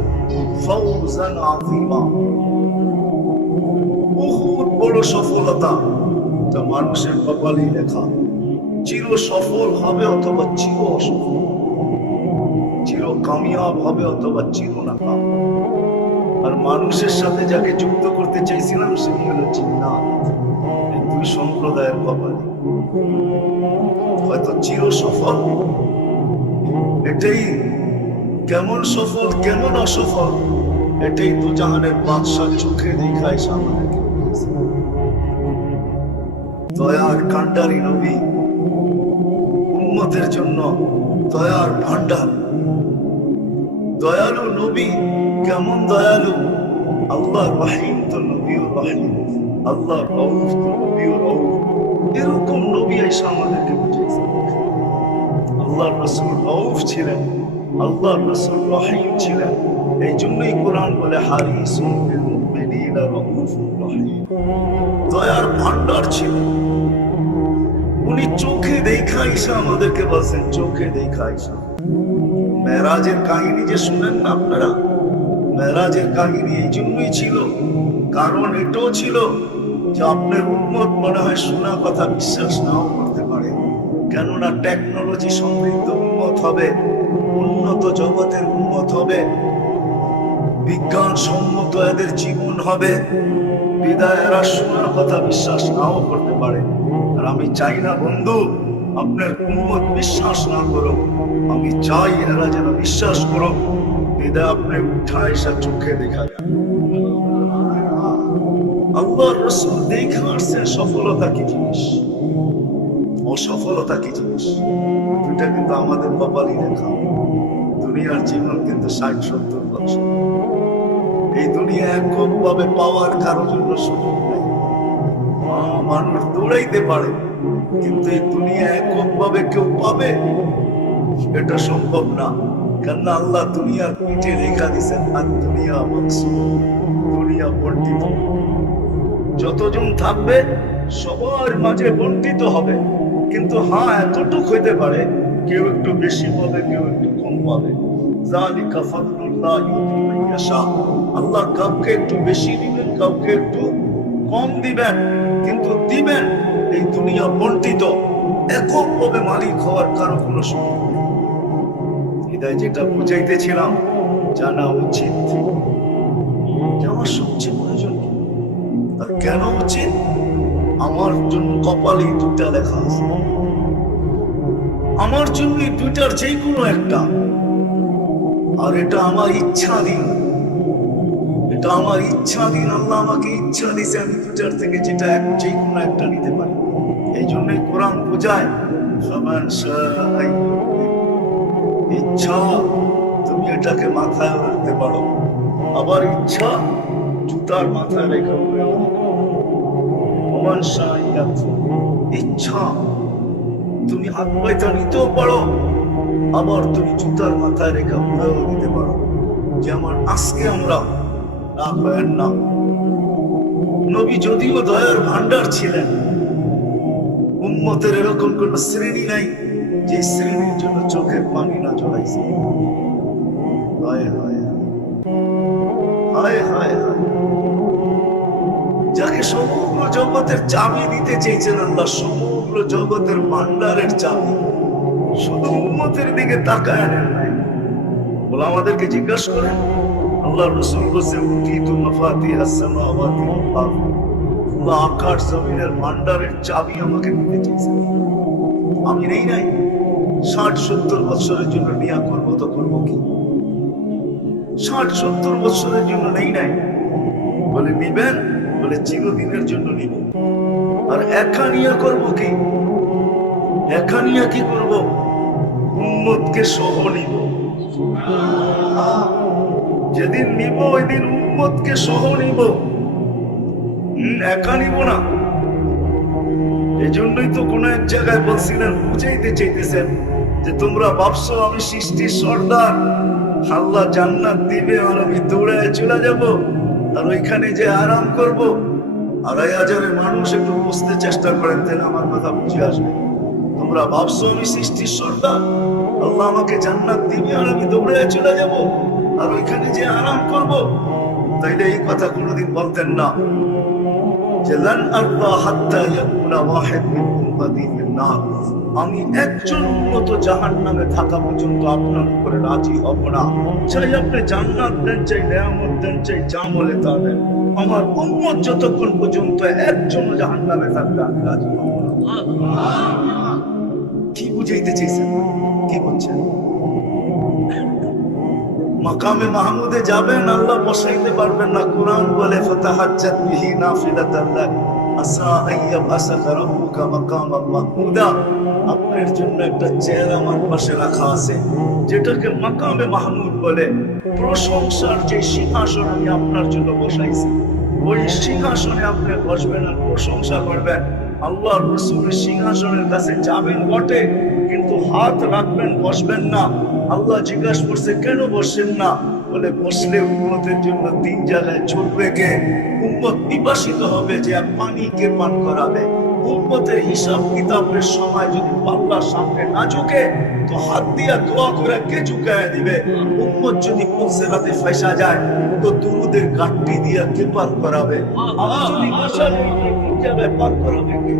ফাউজান আযীমা, বহুত বড় সফলতা। তা মানুষের কপালেই লেখা। চির সফল হবে অথবা চির অসফল, চির কামিয়াব হবে অথবা চির নাকাম। আর মানুষের সাথে যাকে যুক্ত করতে চাইছিলাম সে হলো জিন্নাত। এই দুই সম্প্রদায়ের কপালে হয়তো চির সফল, এটাই কেমন সফল কেমন অসফল এটাই তো জাহানের বাদশাহ চোখে দেখায় সামনে। দয়ার কান্ডারি নবী, উম্মতের জন্য দয়ার ভান্ডার, দয়ালু নবী। কেমন দয়ালু? আল্লাহ রহিম তো নবীও রহিম, আল্লাহ রউফ তো নবীও রউফ। এরকম নবী এসে আমাদেরকে বুঝিয়েছে। আল্লাহ রাসূল রউফ ছিলেন, আল্লাহ রাসূল রহিম ছিলেন, এই জন্যই কোরআন বলে হারিসুন বিল মুমিনিনা রাউফুর রহিম। দয়ার ভান্ডার ছিল উনি। চোখে দেখা ঈসা আমাদেরকে বলছেন, চোখে দেখা ঈসা। মেরাজের কাহিনী যে শুনেন না আপনারা, মেরাজের কাহিনী এই জন্যই ছিল, কারণ এটাও ছিল যে আপনার উম্মত মনে হয় শোনা কথা বিশ্বাস নাও করতে পারে, কেননা টেকনোলজি সমৃদ্ধ উম্মত হবে, উন্নত জগতের উম্মত হবে, বিজ্ঞান সম্মত এদের জীবন হবে, বিদায় এরা শোনার কথা বিশ্বাস নাও করতে পারে। আর আমি চাই না বন্ধু আপনার উম্মত বিশ্বাস না করো, আমি চাই এরা যেন বিশ্বাস করো, বিদায় আপনি উঠা এসে চোখে দেখা যায়। আল্লাহর রাসূল দেখে আসছেন সফলতা কি জিনিস, অসফলতা কি জিনিস, দুইটা কিন্তু আমাদের কপালই লেখা। দুনিয়ার জীবন কিন্তু 60-70 বছর। এই দুনিয়া এককভাবে পাওয়ার কারোর জন্য সুযোগ নেই। মানুষ দৌড়াইতে পারে, কিন্তু এই দুনিয়া এককভাবে কেউ পাবে এটা সম্ভব না। কেননা আল্লাহ দুনিয়ার পিঠে রেখা দিচ্ছেন, আর দুনিয়া মাকসুম, দুনিয়া বন্টিত। যতজন থাকবে সবার মাঝে বন্টিত হবে, কিন্তু হ্যাঁ এতটুক হইতে পারে কেউ একটু বেশি পাবে, কেউ একটু কম পাবে। যালিকা ফাদলুল্লাহ ইউতি মান ইয়াশা। আল্লাহ কাউকে একটু বেশি দিবেন, কাউকে একটু কম দিবেন, কিন্তু দিবেন। এই দুনিয়া বন্টিত, এককভাবে মালিক হওয়ার কারো কোনো সুযোগ নেই। হৃদয় যেটা বুঝাইতেছিলাম, জানা উচিত যে আমার সবচেয়ে প্রয়োজন কি, আর কেন উচিত। আমার জন্য কপালে দুটা লেখা আছে, আমার জন্য দুইটার যে কোনো একটা। আর এটা আমার ইচ্ছাধীন, এটা আমার ইচ্ছাধীন। আল্লাহ আমাকে ইচ্ছা দিছে আমি দুটার থেকে যেটা যে কোনো একটা নিতে পারি। এই জন্যই কোরআন বোঝায় ফামান শাআ ইচ্ছা তুমি এটাকে মাথায় রাখতে পারো, আবার ইচ্ছা জুতার মাথায় রেখে ইচ্ছা তুমি হাত পাইতা নিতেও পারো, আবার তুমি জুতার মাথায় রেখে উড়াও দিতে পারো। যেমন আজকে আমরা না করেন না, নবী যদিও দয়ার ভান্ডার ছিলেন, উম্মতের এরকম কোন শ্রেণী নাই যে শ্রেণীর জন্য চোখের পানি না জড়াইছে। হায় হায় হায় হায় হায়, যাকে সমগ্র জগতের চাবি দিতে চেয়েছেন আল্লাহ, সমগ্র জগতের ভান্ডারের চাবি, শুধু উম্মতের দিকে তাকায় নেন নাই। বলে আমাদেরকে জিজ্ঞাসা করেন, আল্লাহ রাসূল বলছে উতিতু মাফাতিহাস সামাওয়াতি ওয়াল আরদ, আল্লাহ আকাশ জমিনের ভান্ডারের চাবি আমাকে দিতে চেয়েছেন, আমি নেই নাই। 60-70 বছরের জন্য নিয়া করবো তো করবো কি? 60-70 বছরের জন্য নেই নাই। বলে নিবেন, বলে চিরদিনের জন্য নিব। আর একা নিয়া করবো কি? একা নিয়া কি করবো? উম্মতকে সহ নিব। যেদিন নিব ওই দিন উম্মতকে সহ নিব, একা নিব না। এই জন্যই তো কোন এক জায়গায় বলছিলেন, বুঝাইতে চাইতেছেন যে তোমরা ভাবছো আমি সৃষ্টির সর্দার, আল্লাহ জান্নাত দিবে আর আমি দৌড়ায় চলে যাব, আর ওইখানে যে আরাম করব। 2500 মানুষ একটু বুঝতে চেষ্টা করেন, তাহলে আমার কথা বুঝে আসবে। তোমরা ভাবছো আমি সৃষ্টির সর্দার, আল্লাহ আমাকে জান্নাত দিবে আর আমি দৌড়ায় চলে যাব, আর ওইখানে যে আরাম করব। তাইলে এই কথা কোনোদিন বলতেন না যে লান আরদা হাত্তা ইয়াকুনা ওয়াহিদ মিন উম্মতি ফিন নার, আমি একজন উম্মত জাহান্নামে থাকা পর্যন্ত আপনার উপরে রাজি হব না। চাই আপনি জান্নাত দেন, চাই নিয়ামত দেন, চাই যা বলে তা দেন, আমার উম্মত যতক্ষণ পর্যন্ত একজন জাহান্নামে থাকবে আমি রাজি হব না। কি বুঝাইতে চাইছেন? কি বলছেন? মাকামে মাহমুদে যাবেন, আল্লাহ বসাইতে পারবেন না। কোরআন বলে ফাতাহাজ্জাত বিহি নাফিলাতান লাক আসা আইয়াবাসাকা রাব্বুকা মাকামান মাহমুদা, আপনার জন্য একটা চেয়ার আমার পাশে রাখা আছে, যেটাকে মাকামে মাহমুদ বলে। প্রশংসার যে সিংহাসন আমি আপনার জন্য বসাইছি, ওই সিংহাসনে আপনি বসবেন আর প্রশংসা করবেন। আল্লাহ রাসূলের সিংহাসনের কাছে যাবেন বটে, কিন্তু হাত রাখবেন, বসবেন না। আল্লাহ জিজ্ঞাসা করছে কেন বসেন না? বলে বসলে উম্মতের জন্য 3 জায়গায় চলবে কে? উম্মত নিবাসিত হবে যে আর পানি কে পান করাবে? উম্মতের হিসাব কিতাবের সময় যদি পাল্লার সামনে না ঝুঁকে তো হাত দিয়া দোয়া করে কে ঝুঁকায় দিবে? উম্মত যদি পৌঁছাতে ফেসা যায় তো দুরুদের গাঁটটি দিয়া কে পার করাবে? আর যদি মশাল জায়গায় পার করাবে কে?